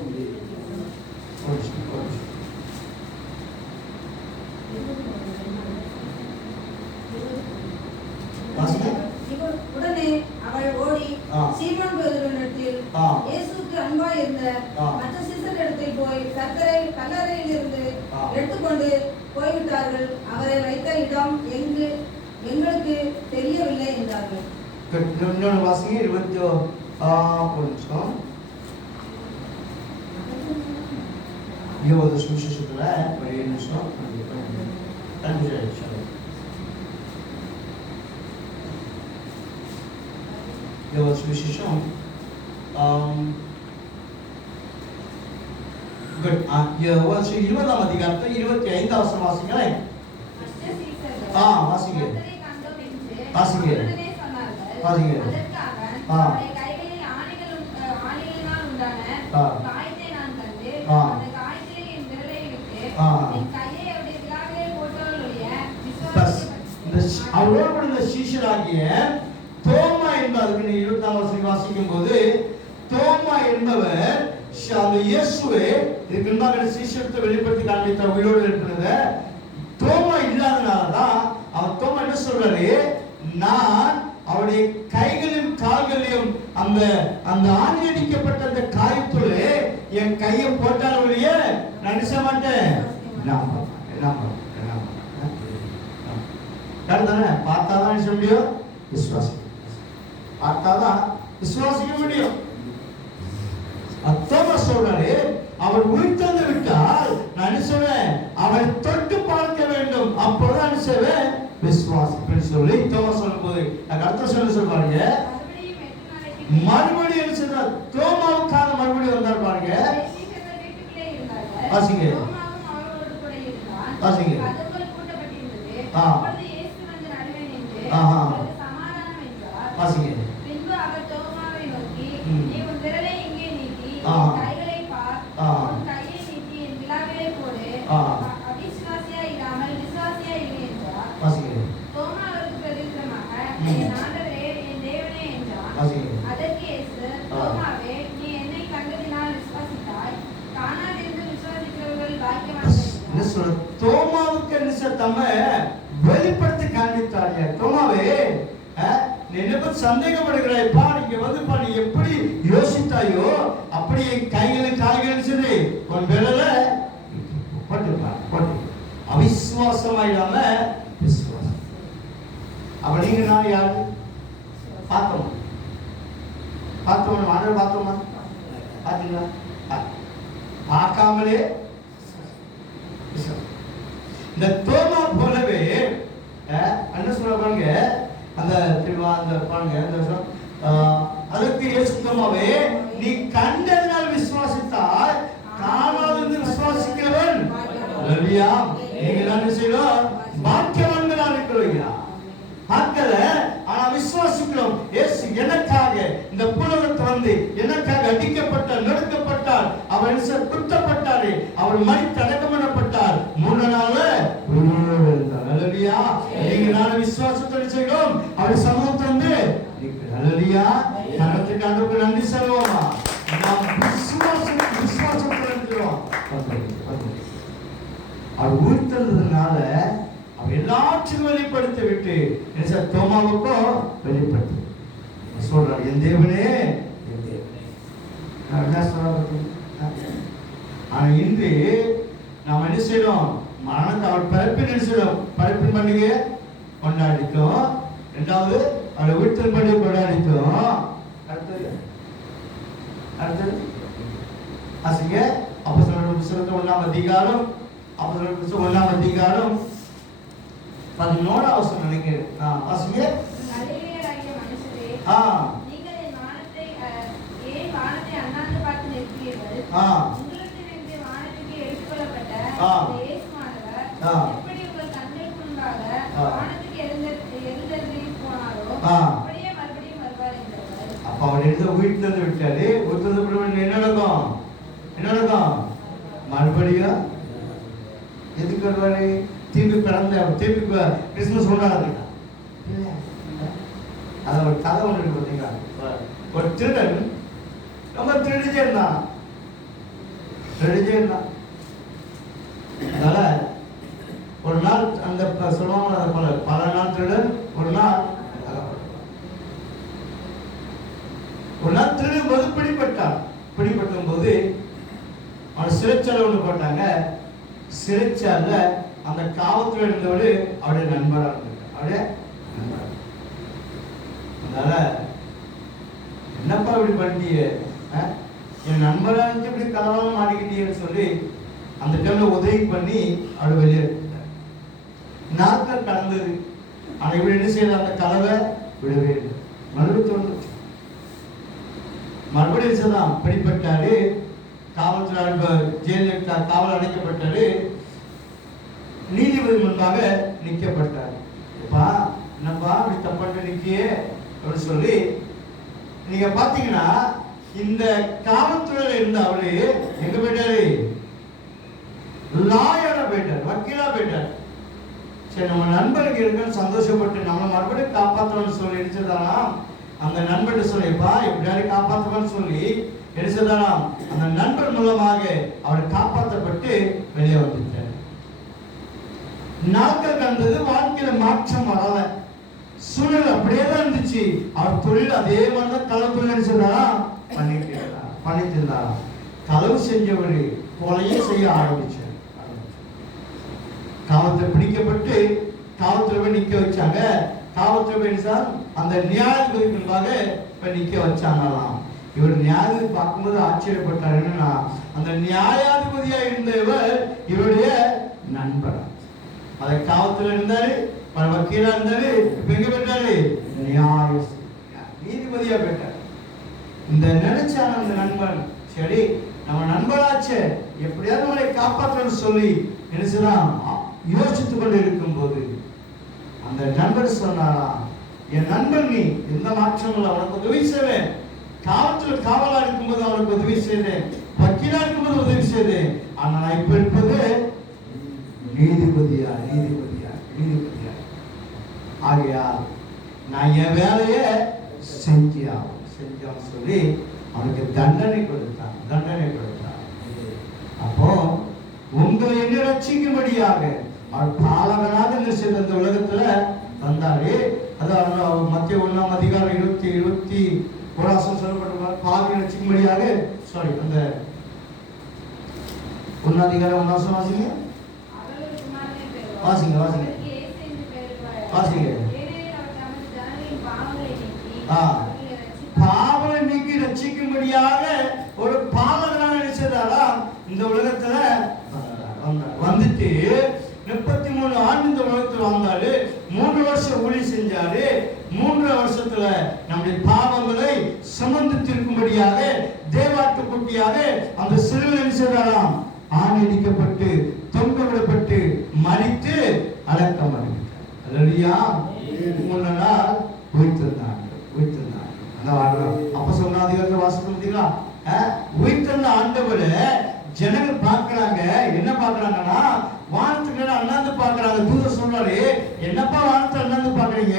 உடனே அவள் ஓடி சீமோன் பேதுருவினிடத்தில் இயேசுவுக்கு அன்பாய் இருந்த மற்ற சீசரிடத்தில் போய் கர்த்தரை கல்லறையில் இருந்து எடுத்துக்கொண்டு போய்விட்டார்கள், அவரை வைத்த இடம் எங்களுக்கு தெரியவில்லை என்றார்கள். வாசிங்க 21 யோவான் சுவிசேஷத்துல ஒரு 7 நிமிஷம் யோவான் சுவிசேஷம் யோவான் 20ஆம் அதிகாரத்தை 25வது வசனம் வாசிங்களேன். வாசிங்க. வாசிங்க. வாசிங்க. அவரோடு கூட இந்த சீஷராகிய தோமா என்பதற்கு 24 வசனம் வாசிக்கும் போது தோமா என்பவர் அந்த இயேசுவை இதுக்கு முன்பாக சீஷத்தை வெளிப்படுத்தி காண்பித்த உயிரோடு இருக்கிறத தோமா இல்லாதனாலதான் அவர் தோமா என்ன சொல்றாரு, நான் அவருடைய கைகளிலும் கால்களையும் அந்த அந்த ஆணி அடிக்கப்பட்ட அந்த காயத்துள்ளே என் கையை போட்டாலுடைய நான் நினைச்ச மாட்டேன். பார்த்தாதான் சொல்ல முடியும், பார்த்தாதான் விசுவாசிக்க முடியும். தோமா சொல்றாரு, அவர் உயிர்த்தெழுந்து விட்டால் நான் என்ன சொல்வேன், அவரை தொட்டு பார்க்க வேண்டும், அப்பொழுது என்ன செய்வேன், விசுவாசிப்பேன் சொல்லி தோமா சொல்லும் போது அடுத்த சொல்றாங்க, மறுபடியும் என்ன சொல்றார், தோமாவுக்காக மறுபடியும் வந்தார் பாருங்க. வாசிங்க வாசிங்க. வாசிங்க. தோமாவுக்கு வெளிப்படுத்தி காண்பித்தாங்க. தோமாவே என்ன சந்தேகப்படுகிறாய்ப்பா, நீங்க வந்துப்பா, நீ எப்படி யோசித்தாயோ அப்படி என் கைகளும் கால்களும் சரி உன் விரல போட்டுப்பா போட்டு அவிசுவாசமாயிடாம விசுவாசம். அப்ப நீங்க நான் யாரு பார்த்தோமா பார்த்தோமா பார்த்தோமா பார்த்தீங்களா? பார்க்காமலே இந்த தோமா போலவே என்ன சொல்ற பாருங்க, அந்த அந்த பாருங்க அதற்கு இயேசு தோமாவே, நீ கண்டதினால் விசுவாசித்தால் காணாதது விசுவாசிக்கிறவன் அல்லேலூயா. நீங்க என்ன செய்யணும், பாக்கியவான்களா இருக்கிறீங்க. பார்க்கல ஆனா விசுவாசிக்கிறோம். இயேசு எனக்காக இந்த புலகத்தை வந்து எனக்காக அடிக்கப்பட்டார், நொறுக்கப்பட்டார், அவர் குத்தப்பட்டாரு, அவர் மரித்து அடக்கம் பண்ணப்பட்டார், 3 நாள்ல உயிரோடு எழுந்தார். அல்லேலூயா. நீங்க நான் விசுவாசத்தோடு செய்கிறோம், அவர் சமூகத்தை வந்து அல்லேலூயா. கரத்துக்கு ஆண்டவருக்கு நன்றி சொல்லுவோமா. நாம் விசுவாசத்தோடு இருக்கிறோம். அவர் உயிர்த்தெழுந்ததுனால அவர் எல்லாத்தையும் வெளிப்படுத்தி விட்டு தோமாவுக்கும் வெளிப்படுத்தி சொல்றார், என் தேவனே என் தேவனே. ஆனா இன்று நாம் என்ன செய்யறோம், மரணத்தை அவர் பிறப்பின் என்ன செய்யறோம், பிறப்பின் பண்டிகை கொண்டாடிட்டோம். 2வது அவரை உயிர்த்தெழுதல் பண்டிகை கொண்டாடிட்டோம். அடுத்தது ஆசிங்க அப்போஸ்தலர் புத்தகம் 1ஆம் அதிகாரம், அப்போஸ்தலர் புத்தகம் 1ஆம் அதிகாரம் 11ஆம் வசனம் நினைக்கிறேன். வாசிங்க. கலிலேயராகிய மனுஷரே, நீங்கள் என் வானத்தை ஏன் வானத்தை அண்ணாந்து பார்த்து நிற்கிறீர்கள்? உங்களிடத்திலிருந்து வானத்துக்கு எடுத்துக்கொள்ளப்பட்ட இயேசுவானவர் எப்படி உங்கள் கண்களுக்கு முன்பாக வானத்துக்கு எழுந்தருளி போனாரோ அப்படியே மறுபடியும் வருவார் என்றார். அப்ப அவர் எடுத்து உயிர்த்தெழுந்து விட்டாரு. உயிர்த்தெழுந்த என்ன நடக்கும், என்ன நடக்கும், மறுபடியும் எதுக்கு வருவாரு, திரும்பி பிறந்த திரும்பி கிறிஸ்துமஸ் கொண்டாடுறீங்க. அது ஒரு கதை ஒன்று இருக்கு பார்த்தீங்களா, ஒரு திருடன் ரொம்ப திருடிச்சே இருந்தான். அதனால ஒரு நாள் அந்த சொல்லுவாங்க போல பல நாள் திருடன் ஒரு நாள் திருடன் போது பிடிபட்டான். பிடிபட்டும் போது அவன் சிறைச்சாலை ஒன்று போட்டாங்க. சிறைச்சால அந்த காவத்துல இருந்தவரு அவருடைய நண்பரா இருந்திருக்கார். அவருடைய நண்பர். அதனால என்னப்பா இப்படி பண்ணிட்டீங்க, என் நண்பரா இருந்து இப்படி கலவரம் மாட்டிக்கிட்டீங்கன்னு சொல்லி அந்த கல்லை உதவி பண்ணி அவளை வெளியே எடுத்துட்டார். நாட்கள் கடந்தது. ஆனால் இவர் என்ன செய்யல, அந்த கலவை விடவே இல்லை. மறுபடியும் மறுபடியும் பிடிப்பட்டாரு. காவல்துறை ஜெயிலில் காவல் அடைக்கப்பட்டாரு. நீதிபதி முன்பாக நிற்கப்பட்டார். எப்பா என்னப்பா இப்படி தப்பட்டு நிற்கியே அப்படின்னு சொல்லி நீங்க பாத்தீங்கன்னா இந்த காவல்துறையில இருந்த அவரு எங்க போயிட்டாரு, லாயரா போயிட்டார், வக்கீலா போயிட்டார். சரி நம்ம நண்பருக்கு இருக்குன்னு சந்தோஷப்பட்டு நம்ம மறுபடியும் காப்பாற்றணும்னு சொல்லி எடுத்துதாராம். அந்த நண்பர்கிட்ட சொல்லிப்பா எப்படியாரு காப்பாற்றுவான்னு சொல்லி எடுத்துதாராம். அந்த நண்பர் மூலமாக அவர் காப்பாற்றப்பட்டு வெளியே வந்துட்டார். நாட்கள் கடந்தது, வாழ்க்கையில மாற்றம் வரல, சூழல் அப்படியே தான் இருந்துச்சு. அவர் தொழில் அதே மாதிரிதான் களவு தொழில் பண்ணிட்டு இருந்தாராம். களவு செஞ்சவர் கொலையே செய்ய ஆரம்பிச்சார். காவல்துறை பிடிக்கப்பட்டு காவல்துறை நிக்க வச்சாங்க. காவல்துறை அந்த நியாயாதிபதி முன்பாக நிக்க வச்சாங்களாம். இவர் நியாயாதிபதி பார்க்கும்போது ஆச்சரியப்பட்டார். என்னன்னா அந்த நியாயாதிபதியா இருந்த இவருடைய நண்பர். அதை காவல்துறை இருந்தாரு, வக்கீலா இருந்தாரு, இப்ப எங்க போயிட்டாரு, நீதிபதியா போயிட்டாரு. இந்த நினைச்சான அந்த நண்பன், சரி நம்ம நண்பராச்சே எப்படியாவது நம்மளை காப்பாற்றணும்னு சொல்லி நினைச்சுதான் யோசித்துக் கொண்டு இருக்கும் போது அந்த நண்பர் சொன்னாரா, என் நண்பன் நீ எந்த மாற்றம் இல்லை, அவனுக்கு உதவி செய்வேன். காவல்துறை காவலா இருக்கும்போது அவனுக்கு உதவி செய்தேன், வக்கீலா இருக்கும்போது உதவி செய்தேன். ஆனா நான் இப்ப இருப்பது நீதிபதியா. ஆகையால் நான் என் வேலையை செஞ்சான் சொல்லி அவனுக்கு தண்டனை கொடுத்தான். அப்போ உங்களை என்ன ரட்சிக்கும்படியாக அவர் பாலகனாக இந்த உலகத்துல வந்தாரு. அதாவது மத்திய 1ஆம் அதிகாரம் 21 சொல்லப்பட்ட பாவி ரட்சிக்கும்படியாக, சாரி அந்த 1ஆம் அதிகாரம் 1ஆம் வசனம் வாசிங்க. பாவங்களை நீக்கி ரட்சிக்கும்படியாக ஒரு பாலகனாக நினைச்சதாரா இந்த உலகத்துல வந்துட்டு 33 ஆண்டு இந்த உலகத்துல வந்தாரு. 3 வருஷம் ஊழி செஞ்சாரு. 3 வருஷத்துல நம்முடைய பாவங்களை சுமந்து தீர்க்கும்படியாக தேவாட்டு குட்டியாக அந்த சிலுவையில் நினைச்சதாராம் ஆணிடிக்கப்பட்டு தொங்க விடப்பட்டு மரித்து அடக்கம் அடைந்தார். 3 நாள் உயிர்த்திருந்தாங்க. அப்ப சொன்ன அதிகாரத்தை வாசிக்க பார்த்தீங்களா, உயிர்த்திருந்த ஆண்டவரை ஜனங்கள் பார்க்கிறாங்க. என்ன பார்க்கறாங்கன்னா, வானத்துக்கு அண்ணாந்து பார்க்கறாங்க. தூதர் சொல்றாரு, என்னப்பா வானத்தை அண்ணாந்து பார்க்கறீங்க,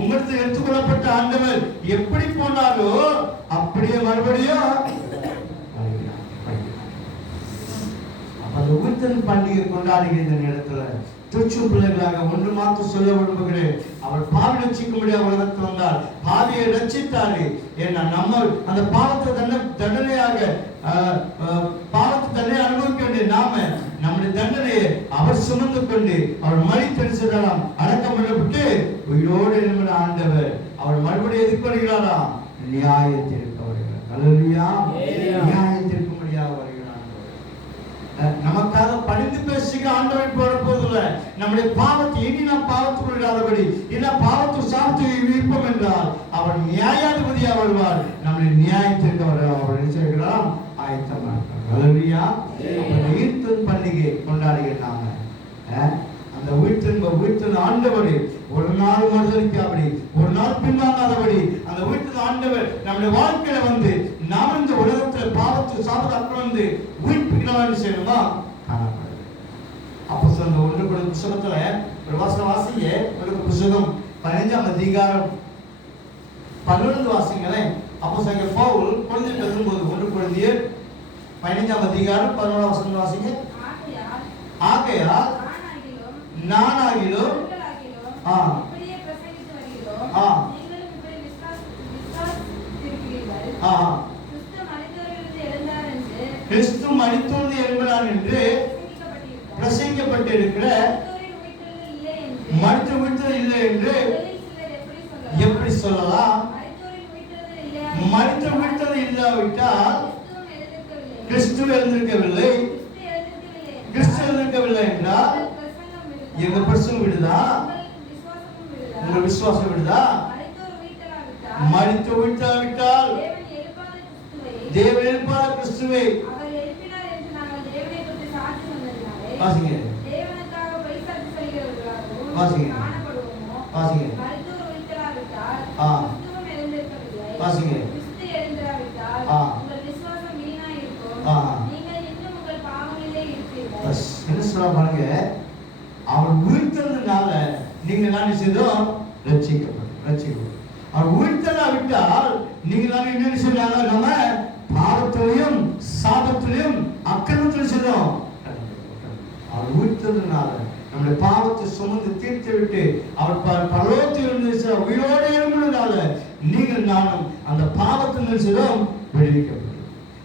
உங்களுக்கு எடுத்துக்கொள்ளப்பட்ட ஆண்டவர் எப்படி போனாரோ அப்படியே மறுபடியும் அந்த உயிர்த்தெழுதல் பண்டிகை கொண்டாடுகிற நேரத்துல திருச்சு பிள்ளைகளாக ஒன்று மாத்திரம் சொல்ல விரும்புகிறேன். அவர் பாவி ரட்சிக்கும்படியாக உலகத்தில் வந்தார், பாவியை ரட்சித்தாரு. ஏன்னா நம்ம அந்த பாவத்தை தண்டனையாக பாவத்தை தண்டனை அனுபவிக்க வேண்டிய நாம நம்முடைய தண்டனையை அவர் சுமந்து கொண்டு அவர் மறித்தெழுந்தாராம், அடக்கம் பண்ணப்பட்டு உயிரோடு எழுந்த ஆண்டவர் அவர் மறுபடியும் எதிர்கொள்கிறாராம், நியாயத்திற்கு வருகிறார். அல்லேலூயா. நியாயத்திற்கும்படியாக வருகிறார். நமக்காக பணிந்து பேசுகிற ஆண்டவர் போட போதில்லை. நம்முடைய பாவத்தை இனி நாம் பாவத்துக்குள் இடாதபடி, இல்ல பாவத்து சாப்பிட்டு இருப்போம் என்றால் அவர் நியாயாதிபதியாக வருவார். நம்முடைய நியாயத்திற்கு அவர் நினைச்சிருக்கிறார், ஆயத்தமாக. அல்லேலூயா. உயிர்த்தெழுதல் பண்டிகை கொண்டாடுகிற நாம அந்த உயிர்த்தெழுந்த ஆண்டவர் ஒரு நாள் மறுதலிக்காதபடி, ஒரு நாள் பின்வாங்காதபடி அந்த உயிர்த்தெழுந்த ஆண்டவர் நம்முடைய வாழ்க்கையில வந்து நாம் இந்த உலகத்துல பாவத்து சாப்பிட்டு அப்புறம் வந்து உயிர்ப்பிக்கணும் செய்யணுமா காணப்படுது. அப்போ சொன்ன 1 புத்தகத்துல ஒரு வாசிங்க, ஒரு புத்தகம் 15ஆம் அதிகாரம் 11 வாசிங்களேன். அப்போ சொன்ன பவுல் குழந்தை பேசும்போது 1 Corinthians 15ஆம் அதிகாரம் 11ஆம் வசனம் வாசிங்க. ஆகையால் நானாகிலும் கிறிஸ்து மரித்தோடு எழுந்தார் என்று பிரசங்கிக்கப்பட்டிருக்கிற மரித்து விட்டது இல்லை என்று எப்படி சொல்லலாம்? மரித்து விட்டது இல்லாவிட்டால் கிறிஸ்து எழுந்திருக்கவில்லை. கேட்கவில்லை என்றால் எங்க பிரசங்கம் விடுதா? உங்க விசுவாசம் விடுதா? மரித்து விட்டால் தேவன் எழுப்பாத கிறிஸ்துவை வாசிங்க வாசிங்க வாசிங்க வாசிங்க. என்ன சொல்ல பாருங்க, அவர் உயிர்த்ததுனால நீங்க என்ன செய்தோம்? ரட்சிக்கப்படும். அவர் உயிர்த்தலா விட்டால் நீங்க என்ன செய்யறாங்க? நம்ம பாவத்திலையும் சாபத்திலையும் அக்கிரமத்திலும் செய்தோம். அவர் உயிர்த்ததுனால நம்முடைய பாவத்தை சுமந்து தீர்த்து விட்டு அவர் பரலோகத்தில் உயிரோடு எழுந்ததுனால நீங்கள் நானும் அந்த பாவத்தின் செய்தோம் விடுவிக்கப்படும்.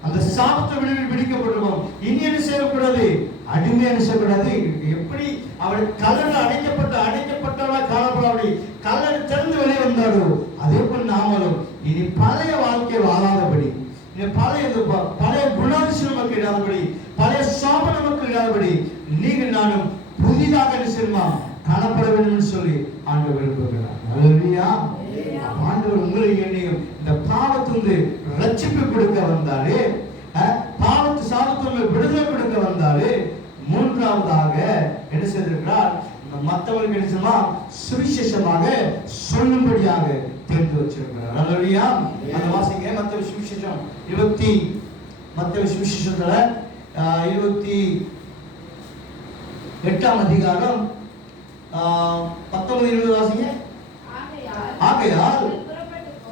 அந்த சாபத்தை விடுவிக்கப்பட்டிருக்கோம். இனி என்ன செய்யக்கூடாது? அடிமை என்ன செய்யக்கூடாது? எப்படி அவள் கல்லறை அடைக்கப்பட்டவளா காணப்படாது, கல்லறை திறந்து வெளியே வந்தாரோ அதே போல் நாமளும் இனி பழைய வாழ்க்கை வாழாதபடி, பழைய குணாதிசயம் நமக்கு இல்லாதபடி, பழைய சாபம் நமக்கு இல்லாதபடி நீங்கள் நானும் புதிதாக நிச்சயமா காணப்பட வேண்டும் சொல்லி ஆண்டவர் விரும்புகிறார். அல்லேலூயா. ஆண்டவர் உங்களை என்னையும் இந்த பாவத்திலிருந்து ரட்சிப்பு கொடுக்க வந்தாரே, பாவத்து சாபத்திலிருந்து விடுதலை கொடுக்க வந்தாரே, மூன்றாவதாக என்ன செய்திருக்கிறார்? மற்றவர்களுக்கு என்ன செய்யமா? சுவிசேஷமாக சொல்லும்படியாக தெரிந்து வச்சிருக்கிறார். அல்லேலூயா. அந்த வாசிங்க மத்தேயு சுவிசேஷம் 28ஆம் அதிகாரம் 19-20 வாசிங்க. ஆகையால்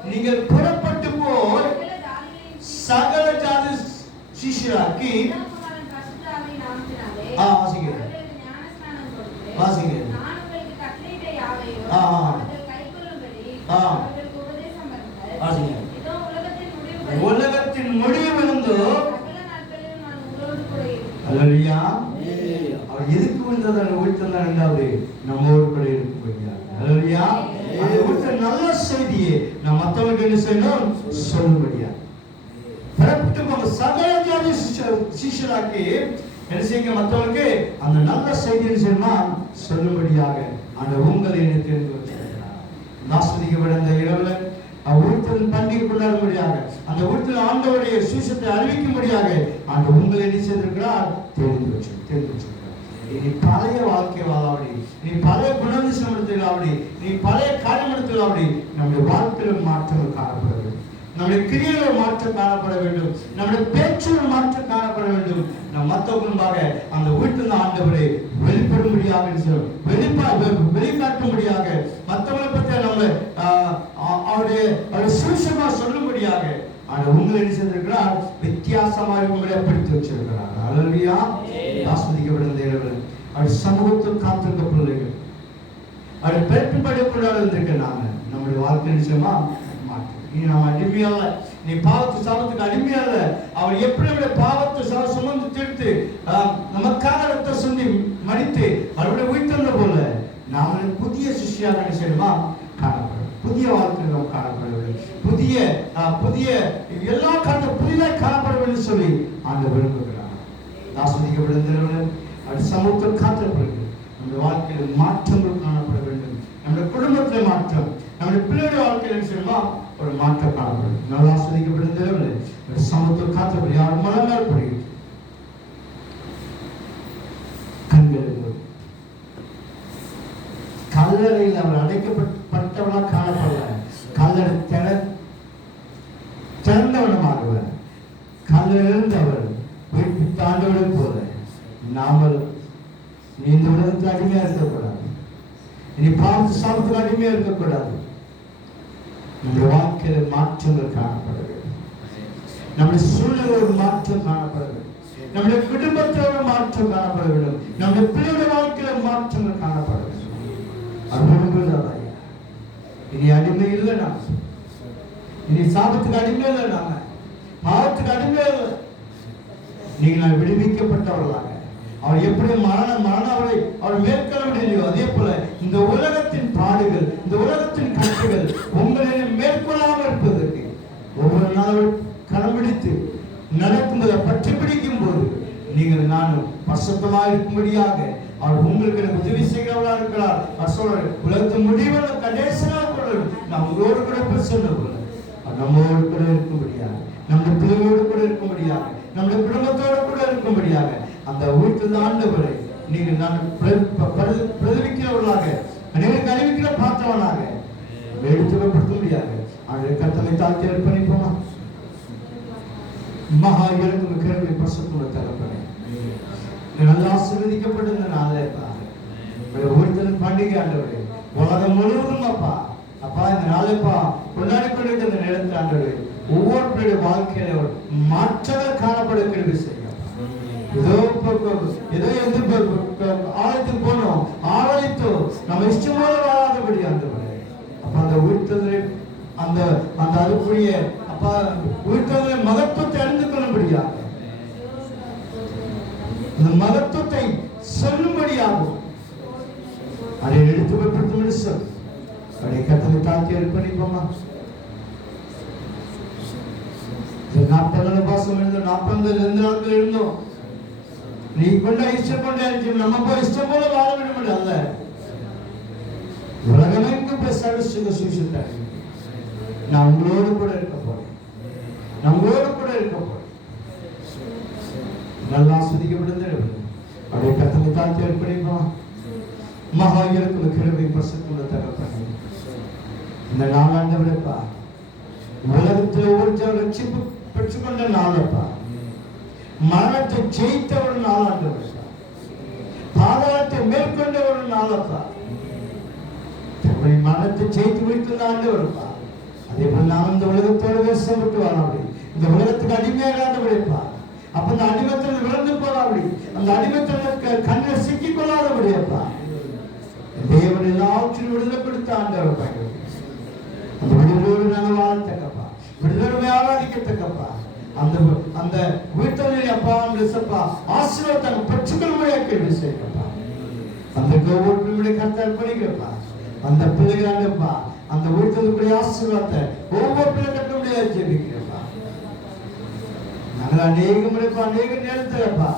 நீங்கள் புறப்பட்டு போய் சகல ஜாதி சீஷராக்கி வாசிங்க வாசிங்க வாசிங்க. உலகத்தின் முடிவிலிருந்து அல்லேலூயா. அவர் எதுக்கு வந்ததால் உயிர்த்தெல்லாம் இரண்டாவது நம்மோடு கூட இருக்கும். அல்லேலூயா. அந்த உயிர்த்த நல்ல செய்தியை நாம் மற்றவர்களுக்கு என்ன செய்யணும்? சொல்லும்படியா புறப்பட்டு போங்க சகல ஜாதி சீஷராக்கி என்ன செய்யுங்க? மற்றவர்களுக்கு அந்த நல்ல செய்தியை செய்யணுமா? சொல்லும்படியாக அந்த உங்களை என்ன தெரிந்து வச்சிருக்கிறார். ஆஸ்வதிக்கப்பட இந்த இரவுல உயிர்த்தல் பண்டிகை கொண்டாடும்படியாக, அந்த உயிர்த்தல் ஆண்டவருடைய சுவிசேஷத்தை அறிவிக்கும்படியாக அந்த உங்களை என்ன செய்திருக்கிறார்? தெரிந்து வச்சிருக்கிறார். நீ பழைய வாழ்க்கை வாழாபடி, நீ பழைய குணாதிசயம் எடுத்துக்கலாபடி, நீ பழைய காரியம் எடுத்துக்கலாபடி நம்முடைய வாழ்க்கையில் மாற்றங்கள் காணப்பட வேண்டும். நம்முடைய கிரியைகள் மாற்றம் காணப்பட வேண்டும். நம்முடைய பேச்சுகள் மாற்றம் காணப்பட வேண்டும். நம் மற்றவர்களுக்காக அந்த வீட்டில் ஆண்டவரை வெளிப்படும்படியாக வெளிக்காட்டும்படியாக, மற்றவங்களை பற்றி நம்மளை அவருடைய சுவிசேஷமா சொல்லும்படியாக உங்களை என்ன செய்திருக்கிறார்? வித்தியாசமாக உங்களை படித்து வச்சிருக்கிறார். அல்லேலூயா. ஆஸ்வதிக்கப்பட்ட இறைவன் அவர் சமூகத்தில் காத்திருக்க பிள்ளைகள் அவர் பெருமைப்பட கொண்டாட இருந்திருக்க நம்முடைய வாழ்க்கை நிச்சயமா மாற்றம். நீ நம்ம அடிமையல்ல, நீ பாவத்து சாபத்துக்கு அடிமையல்ல. அவர் எப்படி பாவத்தை சுமந்து தீர்த்து நமக்காக ரத்த சிந்தி மடித்து அவருடைய உயிர்த்தெழுந்த போல நாம் புதிய சிஷ்யாக நிச்சயமா காணப்படும். புதிய வாழ்க்கை நாம் காணப்பட வேண்டும். புதிய எல்லா புதிதாக காணப்பட வேண்டும் சொல்லி ஆண்டவர் விரும்புகிறார். ஆஸ்வதிக்கப்படுகிறவர்கள் அவர் சமூகத்தில் காத்திருக்கிறது. நம்முடைய வாழ்க்கையில் மாற்றங்கள் காணப்பட வேண்டும். நம்முடைய குடும்பத்தில் மாற்றம், நம்முடைய பிள்ளைகளுடைய வாழ்க்கையில் செய்யணுமா ஒரு மாற்றம் காணப்படும். நல்லா ஆஸ்வதிக்கப்படுகிறவர்கள் சமூகத்தில் காத்திருப்பது யார் மனமால் படுகிறது. கண்கள் கல்லறையில் அவர் அடைக்கப்பட்டவர்களா காணப்படல. கல்லறை திறந்தவனமாகவர் கல்லறிலிருந்து அவர் ஆண்டவரை போல நாமல் இந்த உலகத்துக்கு அடிமையா இருக்கக்கூடாது. இனி பாவத்து சாபத்துக்கு அடிமையா இருக்கக்கூடாது. நம்முடைய வாழ்க்கையில மாற்றங்கள் காணப்பட வேண்டும். நம்முடைய சூழ்நிலை ஒரு மாற்றம் காணப்பட வேண்டும். நம்முடைய குடும்பத்தில் ஒரு மாற்றம் காணப்பட வேண்டும். நம்முடைய பிள்ளைகளுடைய வாழ்க்கையில மாற்றங்கள் காணப்பட வேண்டும். இனி அடிமை இல்லை. நாம் இனி சாபத்துக்கு அடிமை இல்லை. நாம பாவத்துக்கு அடிமை இல்லை. நீங்கள் விடுவிக்கப்பட்டவர்களாக அவர் எப்படி மரணம் அவர் மேற்கொள்ள முடியலையோ அதே போல இந்த உலகத்தின் பாடுகள், இந்த உலகத்தின் கட்டுகள் உங்களை மேற்கொள்ளாமல் இருப்பதற்கு ஒவ்வொரு நாளும் கடைபிடித்து நடக்கும்போது பற்றி பிடிக்கும் போது நீங்கள் நானும் பரிசுத்தமாக இருக்கும்படியாக வழியாக அவர் உங்களுக்கு எனக்கு உதவி செய்கிறவர்களா இருக்கிறார். அவர் சொல்றாரு, உலகத்து முடிவில் கடைசி நாள் கூட நான் உங்களோடு கூட பேசுகிறேன். நம்மோடு கூட இருக்கும்படியாக, நம்முடைய பிள்ளைகளோடு கூட இருக்கும்படியாக, நம்முடைய குடும்பத்தோடு கூட இருக்கும்படியாக அந்த வீட்டில் ஆண்டவரை நீங்கள் நான் பிரதிவிக்கிறவர்களாக, அனைவருக்கு அறிவிக்கிற பார்த்தவனாக எடுத்துக்கப்படுத்த முடியாது. அவருடைய கட்டளை தாழ்த்தி அர்ப்பணிப்போமா? மகா இறக்கும் கிழமை பசுக்குள்ள தகப்பனே, நல்லா ஆசீர்வதிக்கப்பட்ட இந்த நாளே ஒருத்தர் பண்டிகை ஆண்டவரே, உலகம் முழுவதும் அப்பா அப்பா இந்த நாளைப்பா கொண்டாடி கொண்டிருக்கிற இந்த நேரத்தில் ஆண்டவரே ஒவ்வொருடைய வாழ்க்கையில மாற்றங்கள் காணப்பட கிருபை செய்யும். ஏதோ ஆலயத்துக்கு போனோம், ஆலயத்தோம் நம்ம இஷ்டமான வாழாதபடி ஆண்டவரே அப்ப அந்த உயிர்த்ததை அந்த அந்த அதுக்குரிய அப்பா உயிர்த்ததை மகத்துவத்தை அறிந்து கொள்ளும்படியாக, அந்த மகத்துவத்தை சொல்லும்படியாகும் அதை எடுத்து வைப்படுத்தும் சொல். அதை கத்தனை தாழ்த்தி அர்ப்பணிப்போமா? 40 பாசம் இருந்தோம், 40 நாட்கள் இருந்தோம். நீ கொண்ட இஷ்டம் கொண்டே நம்ம போய் இஷ்டம் போல வாழ வேண்டும் அல்ல. உலகமெங்கும் போய் சர்வசுக சுவிசேஷத்தை நான் உங்களோடு கூட இருக்க போறேன், நம்மளோடு கூட இருக்க போறேன். நல்லா ஆஸ்வதிக்கப்படுது. அப்படியே கத்தனை தாழ்த்தி அர்ப்பணிப்போம். மகா இறக்கும் கிருபை பசுக்குள்ள தகப்பனே, இந்த நாளாண்டவரப்பா உலகத்தில் ஒவ்வொரு ரட்சிப்பு பெற்றுக்கொண்ட நாளப்பா, மரணத்தை ஜெயித்த ஒரு நாளாண்டவரப்பா, பாதாளத்தை மேற்கொண்ட ஒரு நாளப்பா, மரணத்தை ஜெயித்து வைத்துள்ள ஆண்டவரப்பா. அதே போல நாம் இந்த உலகத்தோடு வேஷப்பட்டு வாழாமடி, இந்த உலகத்துக்கு அடிமையாகாதபடிப்பா. அப்ப அந்த அடிமத்தில் விழுந்து போறாபடி, அந்த அடிமத்தில் கண்ணில் சிக்கிக் கொள்ளாதபடியப்பா தேவன் எல்லாவற்றையும் விடுதலை கொடுத்த ஆண்டவரப்பா. அந்த விடுதலோடு நாங்கள் வாழத்தக்கப்பா, விடுதலை ஆராதிக்கத்தக்கப்பா, அந்த அந்த வீட்டில் அப்பா அப்பா ஆசீர்வாதத்தை பெற்றுக்கொள்ளும்படியாக கேள்வி செய்யப்பா. அந்த ஒவ்வொரு கருத்தை அர்ப்பணிக்கிறப்பா. அந்த பிள்ளைகளப்பா அந்த வீட்டில் ஆசீர்வாதத்தை ஒவ்வொரு பிள்ளை கட்ட முடியாது ஜெபிக்கிறப்பா. நாங்கள் அநேக முறைப்பா அநேக நேரத்தில்ப்பா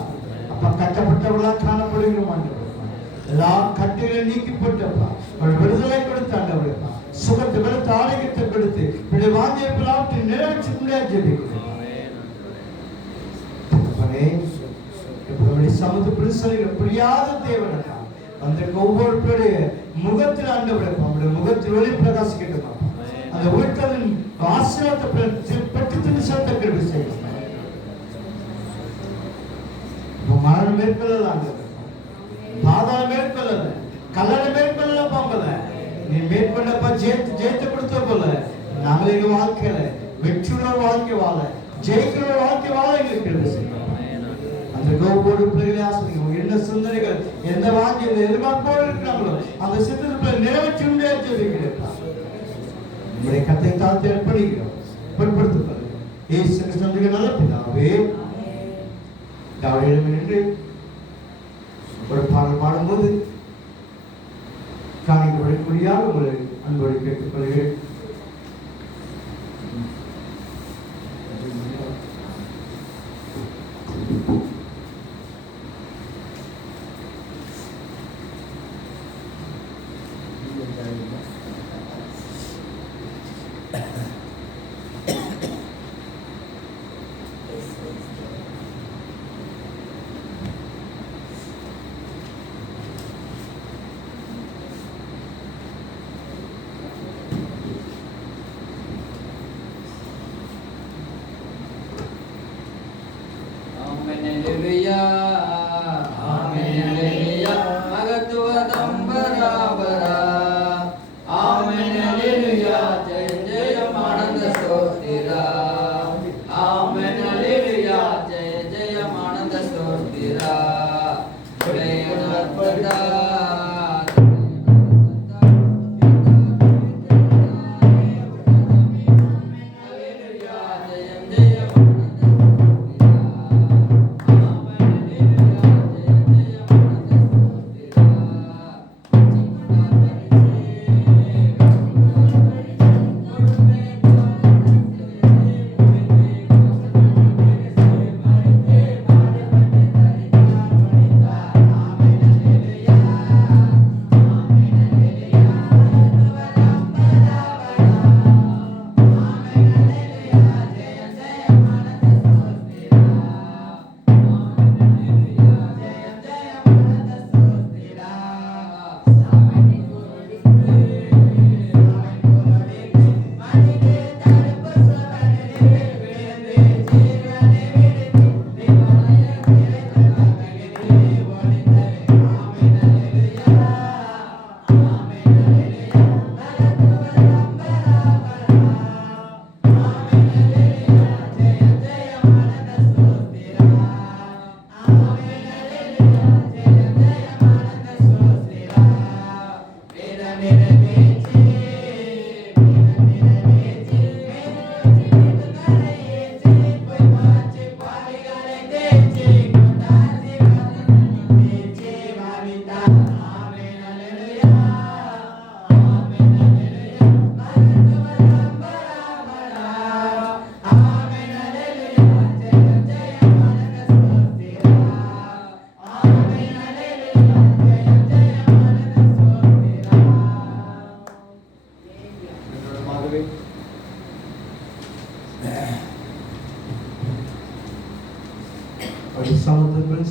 அப்பா கட்டப்பட்டவர்களா காணப்படுகிறோம். எல்லா கட்டிலும் நீக்கப்பட்டப்பா விடுதலை கொடுத்தாண்டவர்களப்பா, சுகத்தை கொடுத்து ஆரோக்கியத்தை கொடுத்து இப்படி வாங்கிய நிறைவேற்ற முடியாது ஜெபிக்கிறோம். சமத்து பிரிசலைகள் புரியாத தேவனக்கா அந்த ஒவ்வொரு பேருடைய முகத்தில் ஆண்டவரப்பா அவருடைய முகத்தில் ஒளி பிரகாசிக்கட்டுமா. அந்த வீட்டில் ஆசீர்வாதத்தை பெற்று திணிசத்தை கிருபை செய்யும். மரணம் மேற்கொள்ளலாம், பாதாளம் மேற்கொள்ளல, கல்லணை மேற்கொள்ள போகல, நீ மேற்கொண்டப்பா ஜெயித்து கொடுத்த போல நாங்கள் எங்க வாழ்க்கையில வெற்றியுள்ள வாழ்க்கை வாழ, ஜெயிக்கிற வாழ்க்கை வாழ எங்களுக்கு கிருபை செய்யும். அந்த ஒவ்வொரு பிள்ளைகளை ஆசிரியர் என்ன சிந்தனைகள் எந்த வாங்கி எந்த எதிர்பார்ப்போடு இருக்கிறாங்களோ அந்த சிந்தனை நிறைவேற்ற முடியாது ஜெபிக்கிறேன். உங்களுடைய கத்தை தாழ்த்தி அர்ப்பணிக்கிறோம், பொருட்படுத்திக் கொள்ளுங்கள். இயேசு கிறிஸ்துவின் நல்ல பிதாவே, நின்று ஒரு பாடல் பாடும்போது காணிக்கப்படக்கூடியாக உங்களை அன்போடு கேட்டுக்கொள்கிறேன்.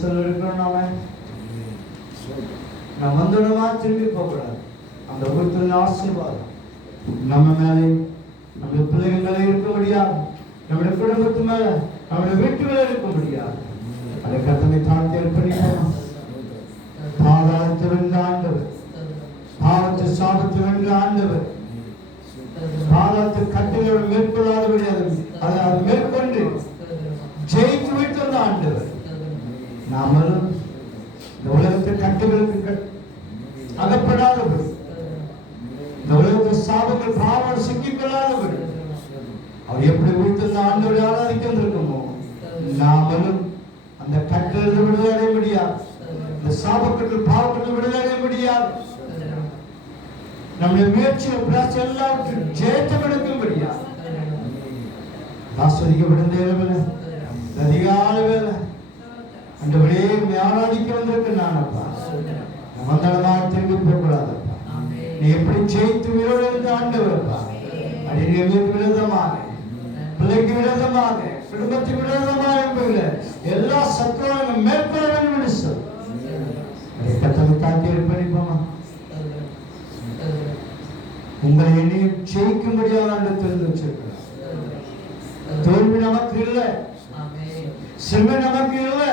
சொல்ல இருக்கிறோம் நம்ம வந்துடமா திரும்பி போகக்கூடாது. அந்த ஊருக்கு ஆசீர்வாதம் நம்ம மேலே, நம்முடைய பிள்ளைகள் மேலே இருக்க முடியாது, நம்முடைய குடும்பத்து மேல, நம்முடைய வீட்டு மேல இருக்க முடியாது. அதை கர்த்தரை தாழ்த்தி ஏற்படுத்தணும். பாதாளத்தை வென்ற ஆண்டவர், பாவத்தை சாபத்தை வென்ற ஆண்டவர், பாதாளத்தை கட்டுகளை மேற்கொள்ளாதபடி அதை மேற்கொண்டு ஜெயித்து விட்டு வந்த ஆண்டவர். நாமளும் இந்த உலகத்தை கட்டுகளுக்கு அகப்படாதபடி, இந்த உலகத்தை சாபங்கள் பாவம் சிக்கிக் கொள்ளாதபடி அவர் எப்படி வீட்டில் ஆண்டவரை ஆராதிக்க வந்திருக்கோமோ, நாமளும் அந்த கட்டளை விடுதலை அடைய முடியாது, இந்த சாபக்கட்டில் பாவக்கட்டில் விடுதலை அடைய முடியாது. நம்முடைய முயற்சிகள் பிரயாசம் எல்லாவற்றையும் ஜெயத்தை கொடுக்க முடியாது. ஆஸ்வதிக்கப்பட்ட அதிகாலை வேலை அந்த வழியை ஆராதிக்க வந்திருக்க நானப்பா, வந்தனமாக திரும்பி போகக்கூடாதப்பா. நீ எப்படி ஜெயித்து உயிரோடு இருந்த ஆண்டவரப்பா, அடிநீர்களுக்கு விரோதமாக, பிள்ளைக்கு விரோதமாக, குடும்பத்துக்கு விரோதமாக என்பதில் எல்லா சத்துருவையும் மேற்கொள்ள வேண்டும் என்று சொல். அதை கத்தனை தாக்கி இருப்போமா, உங்களை என்னையும் ஜெயிக்க முடியாத என்று தெரிந்து வச்சிருக்கிறார். தோல்வி நமக்கு இல்லை, சிறுமை நமக்கு இல்லை.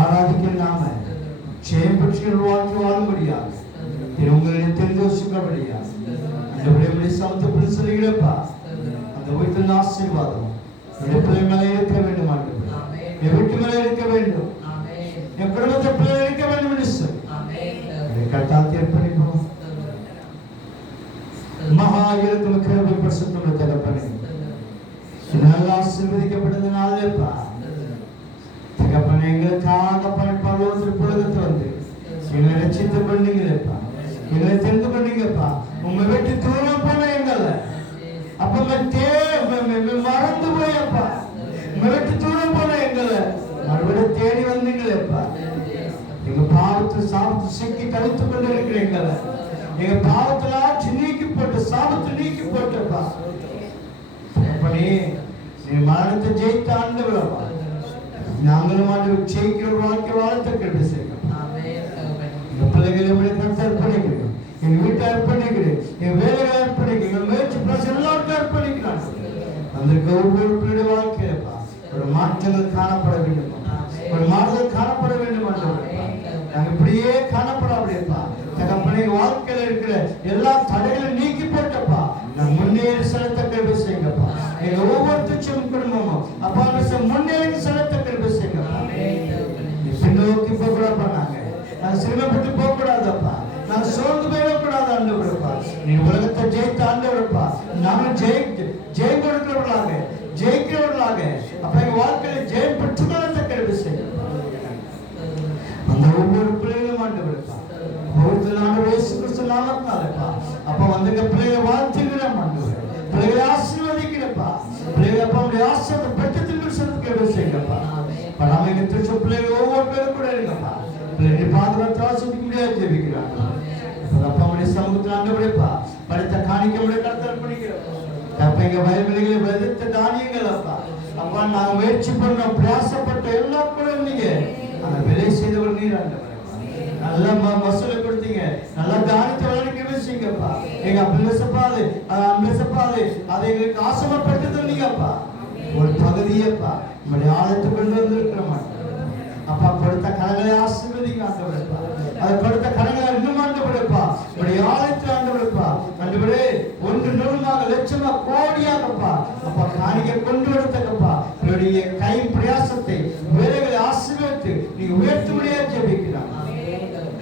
ஆராதிக்க நாம ஜெயம் பெற்று வாழ்க்கை வாழ முடியாது, உங்களை தெரிந்து வச்சுக்க முடியாது. அந்த விடைமுறை சமத்தை சொல்லுகிறப்பா, அந்த வீட்டில் ஆசீர்வாதம் என் பிள்ளை மேலே இருக்க வேண்டும், என் வீட்டு மேலே இருக்க வேண்டும், என் குடும்பத்தை பிள்ளை இருக்க வேண்டும் என்று சொல்லி கட்டாத்தி ஏற்படுத்தணும். மகா இருக்கும் கிருபை பரிசுத்தமுள்ள தகப்பனே, நல்ல ஆசீர்வதிக்கப்பட்டது நாளேப்பா தகப்பனே, எங்களுக்காக பரலோகத்தில் புலகத்து வந்து எங்களை ரட்சித்து பண்ணீங்களேப்பா, எங்களை தெரிந்து பண்ணீங்கப்பா. உங்க வீட்டு தூரம் போன எங்களை அப்ப மறந்து போயப்பா, உங்க வீட்டு தூரம் போன எங்களை மறுபடியும் தேடி வந்தீங்களேப்பா. எங்க பாவத்தை சாபத்தை சிக்கி கழித்துக் கொண்டு இருக்கிறீங்கள, எங்க பாவத்துல ஆட்சி நீக்கி போட்டு சாபத்தை நீக்கி போட்டப்பா. அப்படி நீ மரணத்தை ஜெயித்த ஆண்டவரப்பா, நாங்களும் ஆண்டவர் ஜெயிக்கிற வாழ்க்கை வாழத்தை கண்டு செய்யப்பா. எங்க பிள்ளைகளை கருத்து அர்ப்பணிக்கிறேன், எங்க வீட்டை அர்ப்பணிக்கிறேன், என் வேலைகளை அர்ப்பணிக்கிறேன், எங்க முயற்சி பிளஸ் எல்லாத்தையும் அர்ப்பணிக்கிறான். அந்த ஒவ்வொரு பிள்ளைய வாழ்க்கையிலப்பா ஒரு மாற்றங்கள் காணப்பட வேண்டும், ஒரு மாறுதல் காணப்பட வேண்டும் ஆண்டவரே. நாங்க இப்படியே காணப்படாதேப்பா தகப்பனே, வாழ்க்கையில இருக்கிற எல்லா தடைகளையும் நீக்கி போட்டப்பா, நான் முன்னேறி செலுத்த கிருபை செய்யுங்கப்பா. எங்க ஒவ்வொருத்தரும் குடும்பமும் அப்பா முன்னேறி செலுத்த கிருபை செய்யுங்கப்பா. பின்னோக்கி போகக்கூடாதுப்பா, நாங்க சிரமப்பட்டு போகக்கூடாதப்பா, நாங்க சோர்ந்து போயிடக்கூடாது ஆண்டவரப்பா. நீ உலகத்தை ஜெயித்த ஆண்டவரப்பா, நாங்களும் ஜெயம் கொடுக்கிறவர்களாக ஜெயிக்கிறவர்களாக அப்ப எங்க வாழ்க்கையில ஜெயம் பெற்றுக்கொள்ள கிருபை செய்யுங்க. அந்த ஒவ்வொரு பிள்ளைகளும் ஆண்டவரப்பா, ஒவ்வொருத்தர் ஆண்டவர் இயேசு கிறிஸ்து நாமத்தினாலப்பா அப்ப வந்து பிள்ளைகளை வாழ்த்துகிறோம் ஆண்டவரே, பிள்ளைகளை ஆசீர்வதிக்கிறப்பா, பிள்ளைகளை அப்பா உடைய ஆசீர்வாதத்தை பெற்று திரும்பி சொல்றதுக்கு கிருபை செய்யுங்கப்பா. நாம எங்க திருச்ச பிள்ளைகள் ஒவ்வொரு பேரும் கூட இருங்கப்பா, பிள்ளைகளை பாதுகாத்து ஆசீர்வதிக்க முடியாது ஜெபிக்கிறாங்க. அப்பா உடைய சமூகத்தில் ஆண்டவரேப்பா படைத்த காணிக்க உடைய கருத்து அர்ப்பணிக்கிறோம். அப்ப எங்க வயல்வெளிகளை விதைத்த தானியங்கள் அப்பா அப்பா நாங்க முயற்சி பண்ணோம், பிரயாசப்பட்ட எல்லா கூட நீங்க அந்த விலை செய்தவர் நீர் ஆண்டவரே, நல்ல மசூலை கொடுத்தீங்க, நல்லா தானியத்தை வளர்க்க வச்சீங்கப்பா. எங்க அம்பிளசப்பாது அம்பிளசப்பாது அதை எங்களுக்கு ஆசைப்பட்டு தந்தீங்கப்பா. ஒரு பகுதியப்பா நம்முடைய ஆழத்தை கொண்டு வந்திருக்கிறோம் அப்பா. கொடுத்த கரங்களை ஆசீர்வதிங்க ஆண்டவரேப்பா, அதை கொடுத்த கரங்களை இன்னும் ஆண்டவரேப்பா நம்முடைய ஆழத்தை ஆண்டவரேப்பா ஆண்டவரே, ஒன்று நூறுமாக லட்சமா கோடியாகப்பா அப்பா காணிக்க கொண்டு வரத்தக்கப்பா என்னுடைய கை பிரயாசத்தை வேலைகளை ஆசீர்வதித்து நீங்க உயர்த்த முடியாது ஜெபிக்கிறாங்க.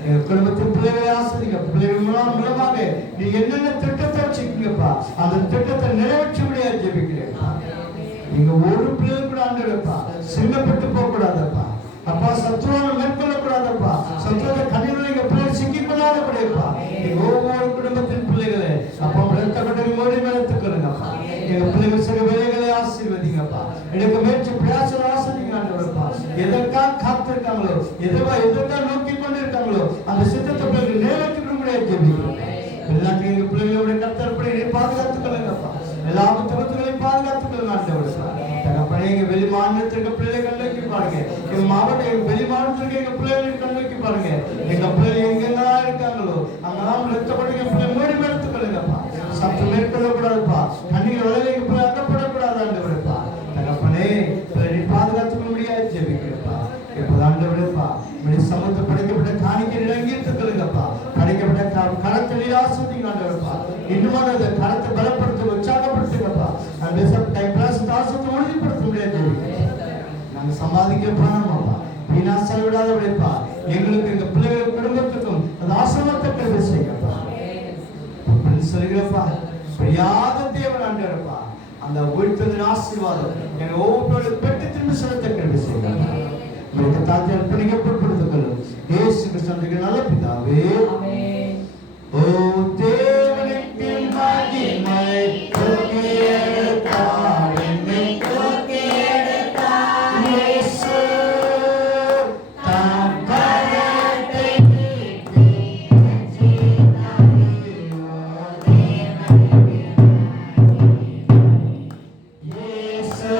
எங்க குடும்பத்தின் பிள்ளைகளை ஆசிரிங்க, பிள்ளைகள் மூலமாக நீ என்னென்ன திட்டத்தை வச்சுக்கீங்கப்பா அந்த திட்டத்தை நிறைவேற்ற முடியாது ஜெபிக்கிறேன். நீங்க ஒரு பிள்ளை கூட ஆண்டவரேப்பா சின்னப்பட்டு போக கூடாதப்பா அப்பா, சத்துருவை மேற்கொள்ள கூடாதப்பா, சத்துருவை கண்ணீர் எங்க பிள்ளைகள் சிக்கிக் கொள்ளாதபடியப்பா. நீங்க ஒவ்வொரு குடும்பத்தின் பிள்ளைகளை அப்பா ரத்தப்பட்ட மோடி மேலத்துக்கிறங்கப்பா. எங்க பிள்ளைகள் சில வேலைகளை ஆசீர்வதிங்கப்பா, எனக்கு முயற்சி பிரயாசம் ஆசீர்வதிங்க ஆண்டவரப்பா. எதற்காக காத்திருக்காங்களோ, எதற்காக நோக்கி கொண்டிருக்காங்களோ அந்த சித்தத்தை பிள்ளைகள் நேரத்துக்கு முடியாது ஜெபிக்கிறோம். எல்லாத்தையும் எங்க பிள்ளைகளோட கர்த்தர் பாதுகாத்துக் கொள்ளுங்கப்பா, எல்லா ஆபத்துகளையும் பாதுகாத்துக் கொள்ளுங்க ஆண்டவரப்பா. தகப்பனே எங்க வெளி மாநிலத்திற்கு பிள்ளைகளை கண்ணோக்கி பாருங்க. எங்க மாவட்டம் எங்க வெளி மாநிலத்திற்கு எங்க பிள்ளைகளை கண்ணோக்கி பாருங்க. எங்க பிள்ளைகள் எங்கெல்லாம் இருக்காங்களோ அங்கெல்லாம் ரத்தப்பட்டு எங்க பிள்ளை மூடி எடுத்துக்கொள்ளுங்கப்பா. சத்து மேற்கொள்ளக்கூடாதுப்பா. கண்ணீர் விளைவு எங்க பிள்ளை அகப்படக்கூடாது ஆண்டவரேப்பா. தகப்பனே பிள்ளை பாதுகாத்துக்க முடியாது ஜெபிக்கிறப்பா. இப்போது ஆண்டவரேப்பா உங்களுடைய சமூகத்தை படைக்கப்பட்ட காணிக்கை இறங்கிட்டுக்கொள்ளுங்கப்பா. படைக்கப்பட்ட கரத்தை ஆஸ்வதிங்க ஆண்டவரேப்பா. இன்னும் அந்த கரத்தை பலப்படுத்த உற்சாகப்படுத்துங்கப்பா. அந்த ஆசத்தை உறுதிப்படுத்த முடியாது. நாங்க சம்பாதிக்க பணமாப்பா வீணா செலவிடாத விடைப்பா. எங்களுக்கு எங்க பிள்ளைகள் குடும்பத்துக்கும் அந்த ஆசிரமத்தை கருவி செய்யப்பா. சொல்லுகிறப்பா பிரியாத தேவன் ஆண்டவரப்பா. அந்த உயிர்த்ததின் ஆசீர்வாதம் எங்க ஒவ்வொரு பெற்று திரும்பி செலுத்த கருவி செய்யப்பா. உங்களுக்கு தாத்தி அர்ப்பணிக்க பொறுப்படுத்திக் கொள்ளும் இயேசு கிறிஸ்துவின் நல்ல பிதாவே. ஓ தேவனுக்கு மகிமை தூக்கி எடுத்தார் என்னை தூக்கி எடுத்தார் இயேசு தாம் கரத்தை நீட்டி ரட்சித்தாரே. இயேசு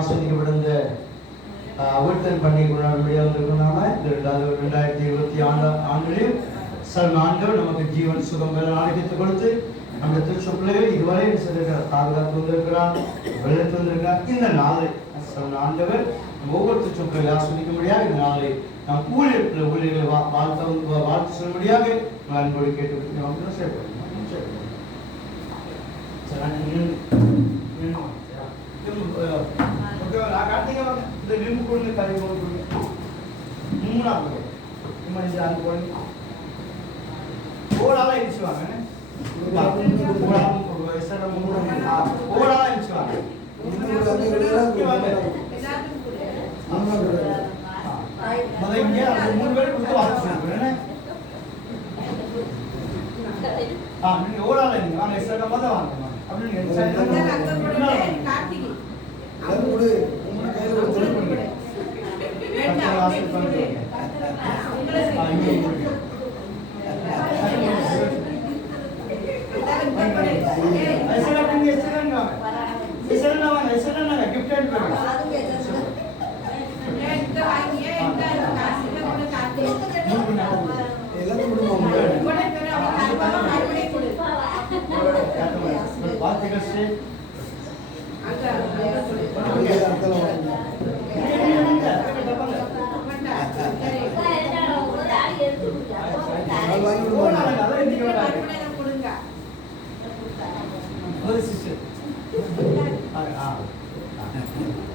ஆஸ்வதிக்கப்பட்ட உயிர்த்தல் பண்டிகை கொண்டாடும்படியாக 2026 ஆண்டில் ஆண்டவர் நமக்கு ஜீவன் சுகம் ஆரோக்கியத்தை கொடுத்து நம்ம திருச்சொப்பிள்ளைகள் இதுவரை பாதுகாத்து வந்திருக்கிறார், வெள்ளத்து வந்திருக்கிறார். இந்த நாளை ஆண்டவர் ஒவ்வொரு திருச்சொப்பிள்ளைகளை ஆஸ்வதிக்கும்படியாக இந்த நாளை நாம் ஊழியர்களை வாழ்த்து சொல்லும்படியாக அன்போடு கேட்டு சேர்ப்போம்.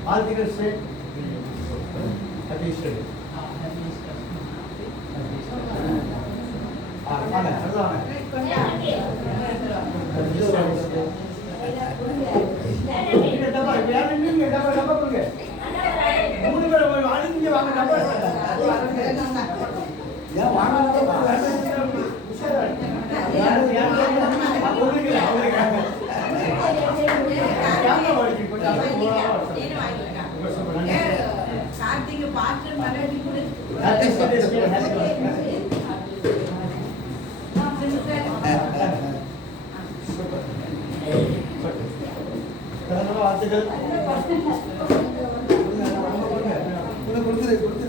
வாழ்த்துக்கள் ஸ்டேட் ஹாப்பி ஸ்டேட் வாங்க அடுத்து வாங்க டப்பா யாரும் நில்லுங்க டப்பா கொடுங்க 3 பேர் வாங்க வாங்க டப்பா ஏன் வாங்க கார்த்திகை பாட்டு மலடி கொடு கொடுத்துரு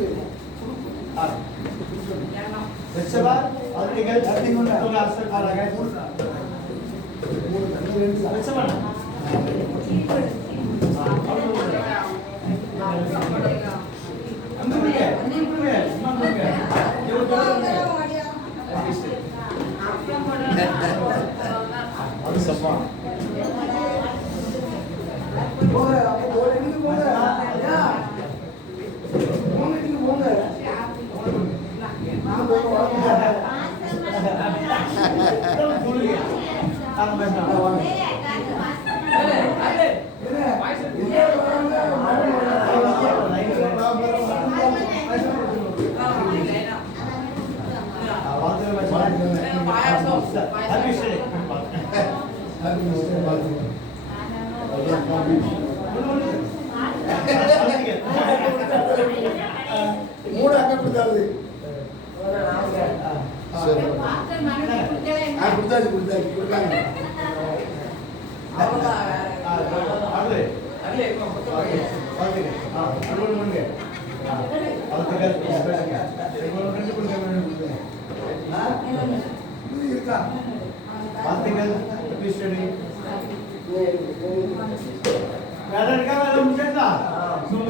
மூணு அக்கா கொடுத்தாரு கொடுத்தாங்க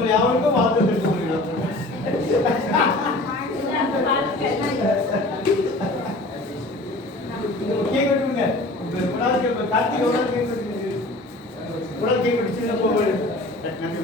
யாருக்கும் வாழ்த்து கேட்க கார்த்திகை கேட்க சின்ன போக நன்றி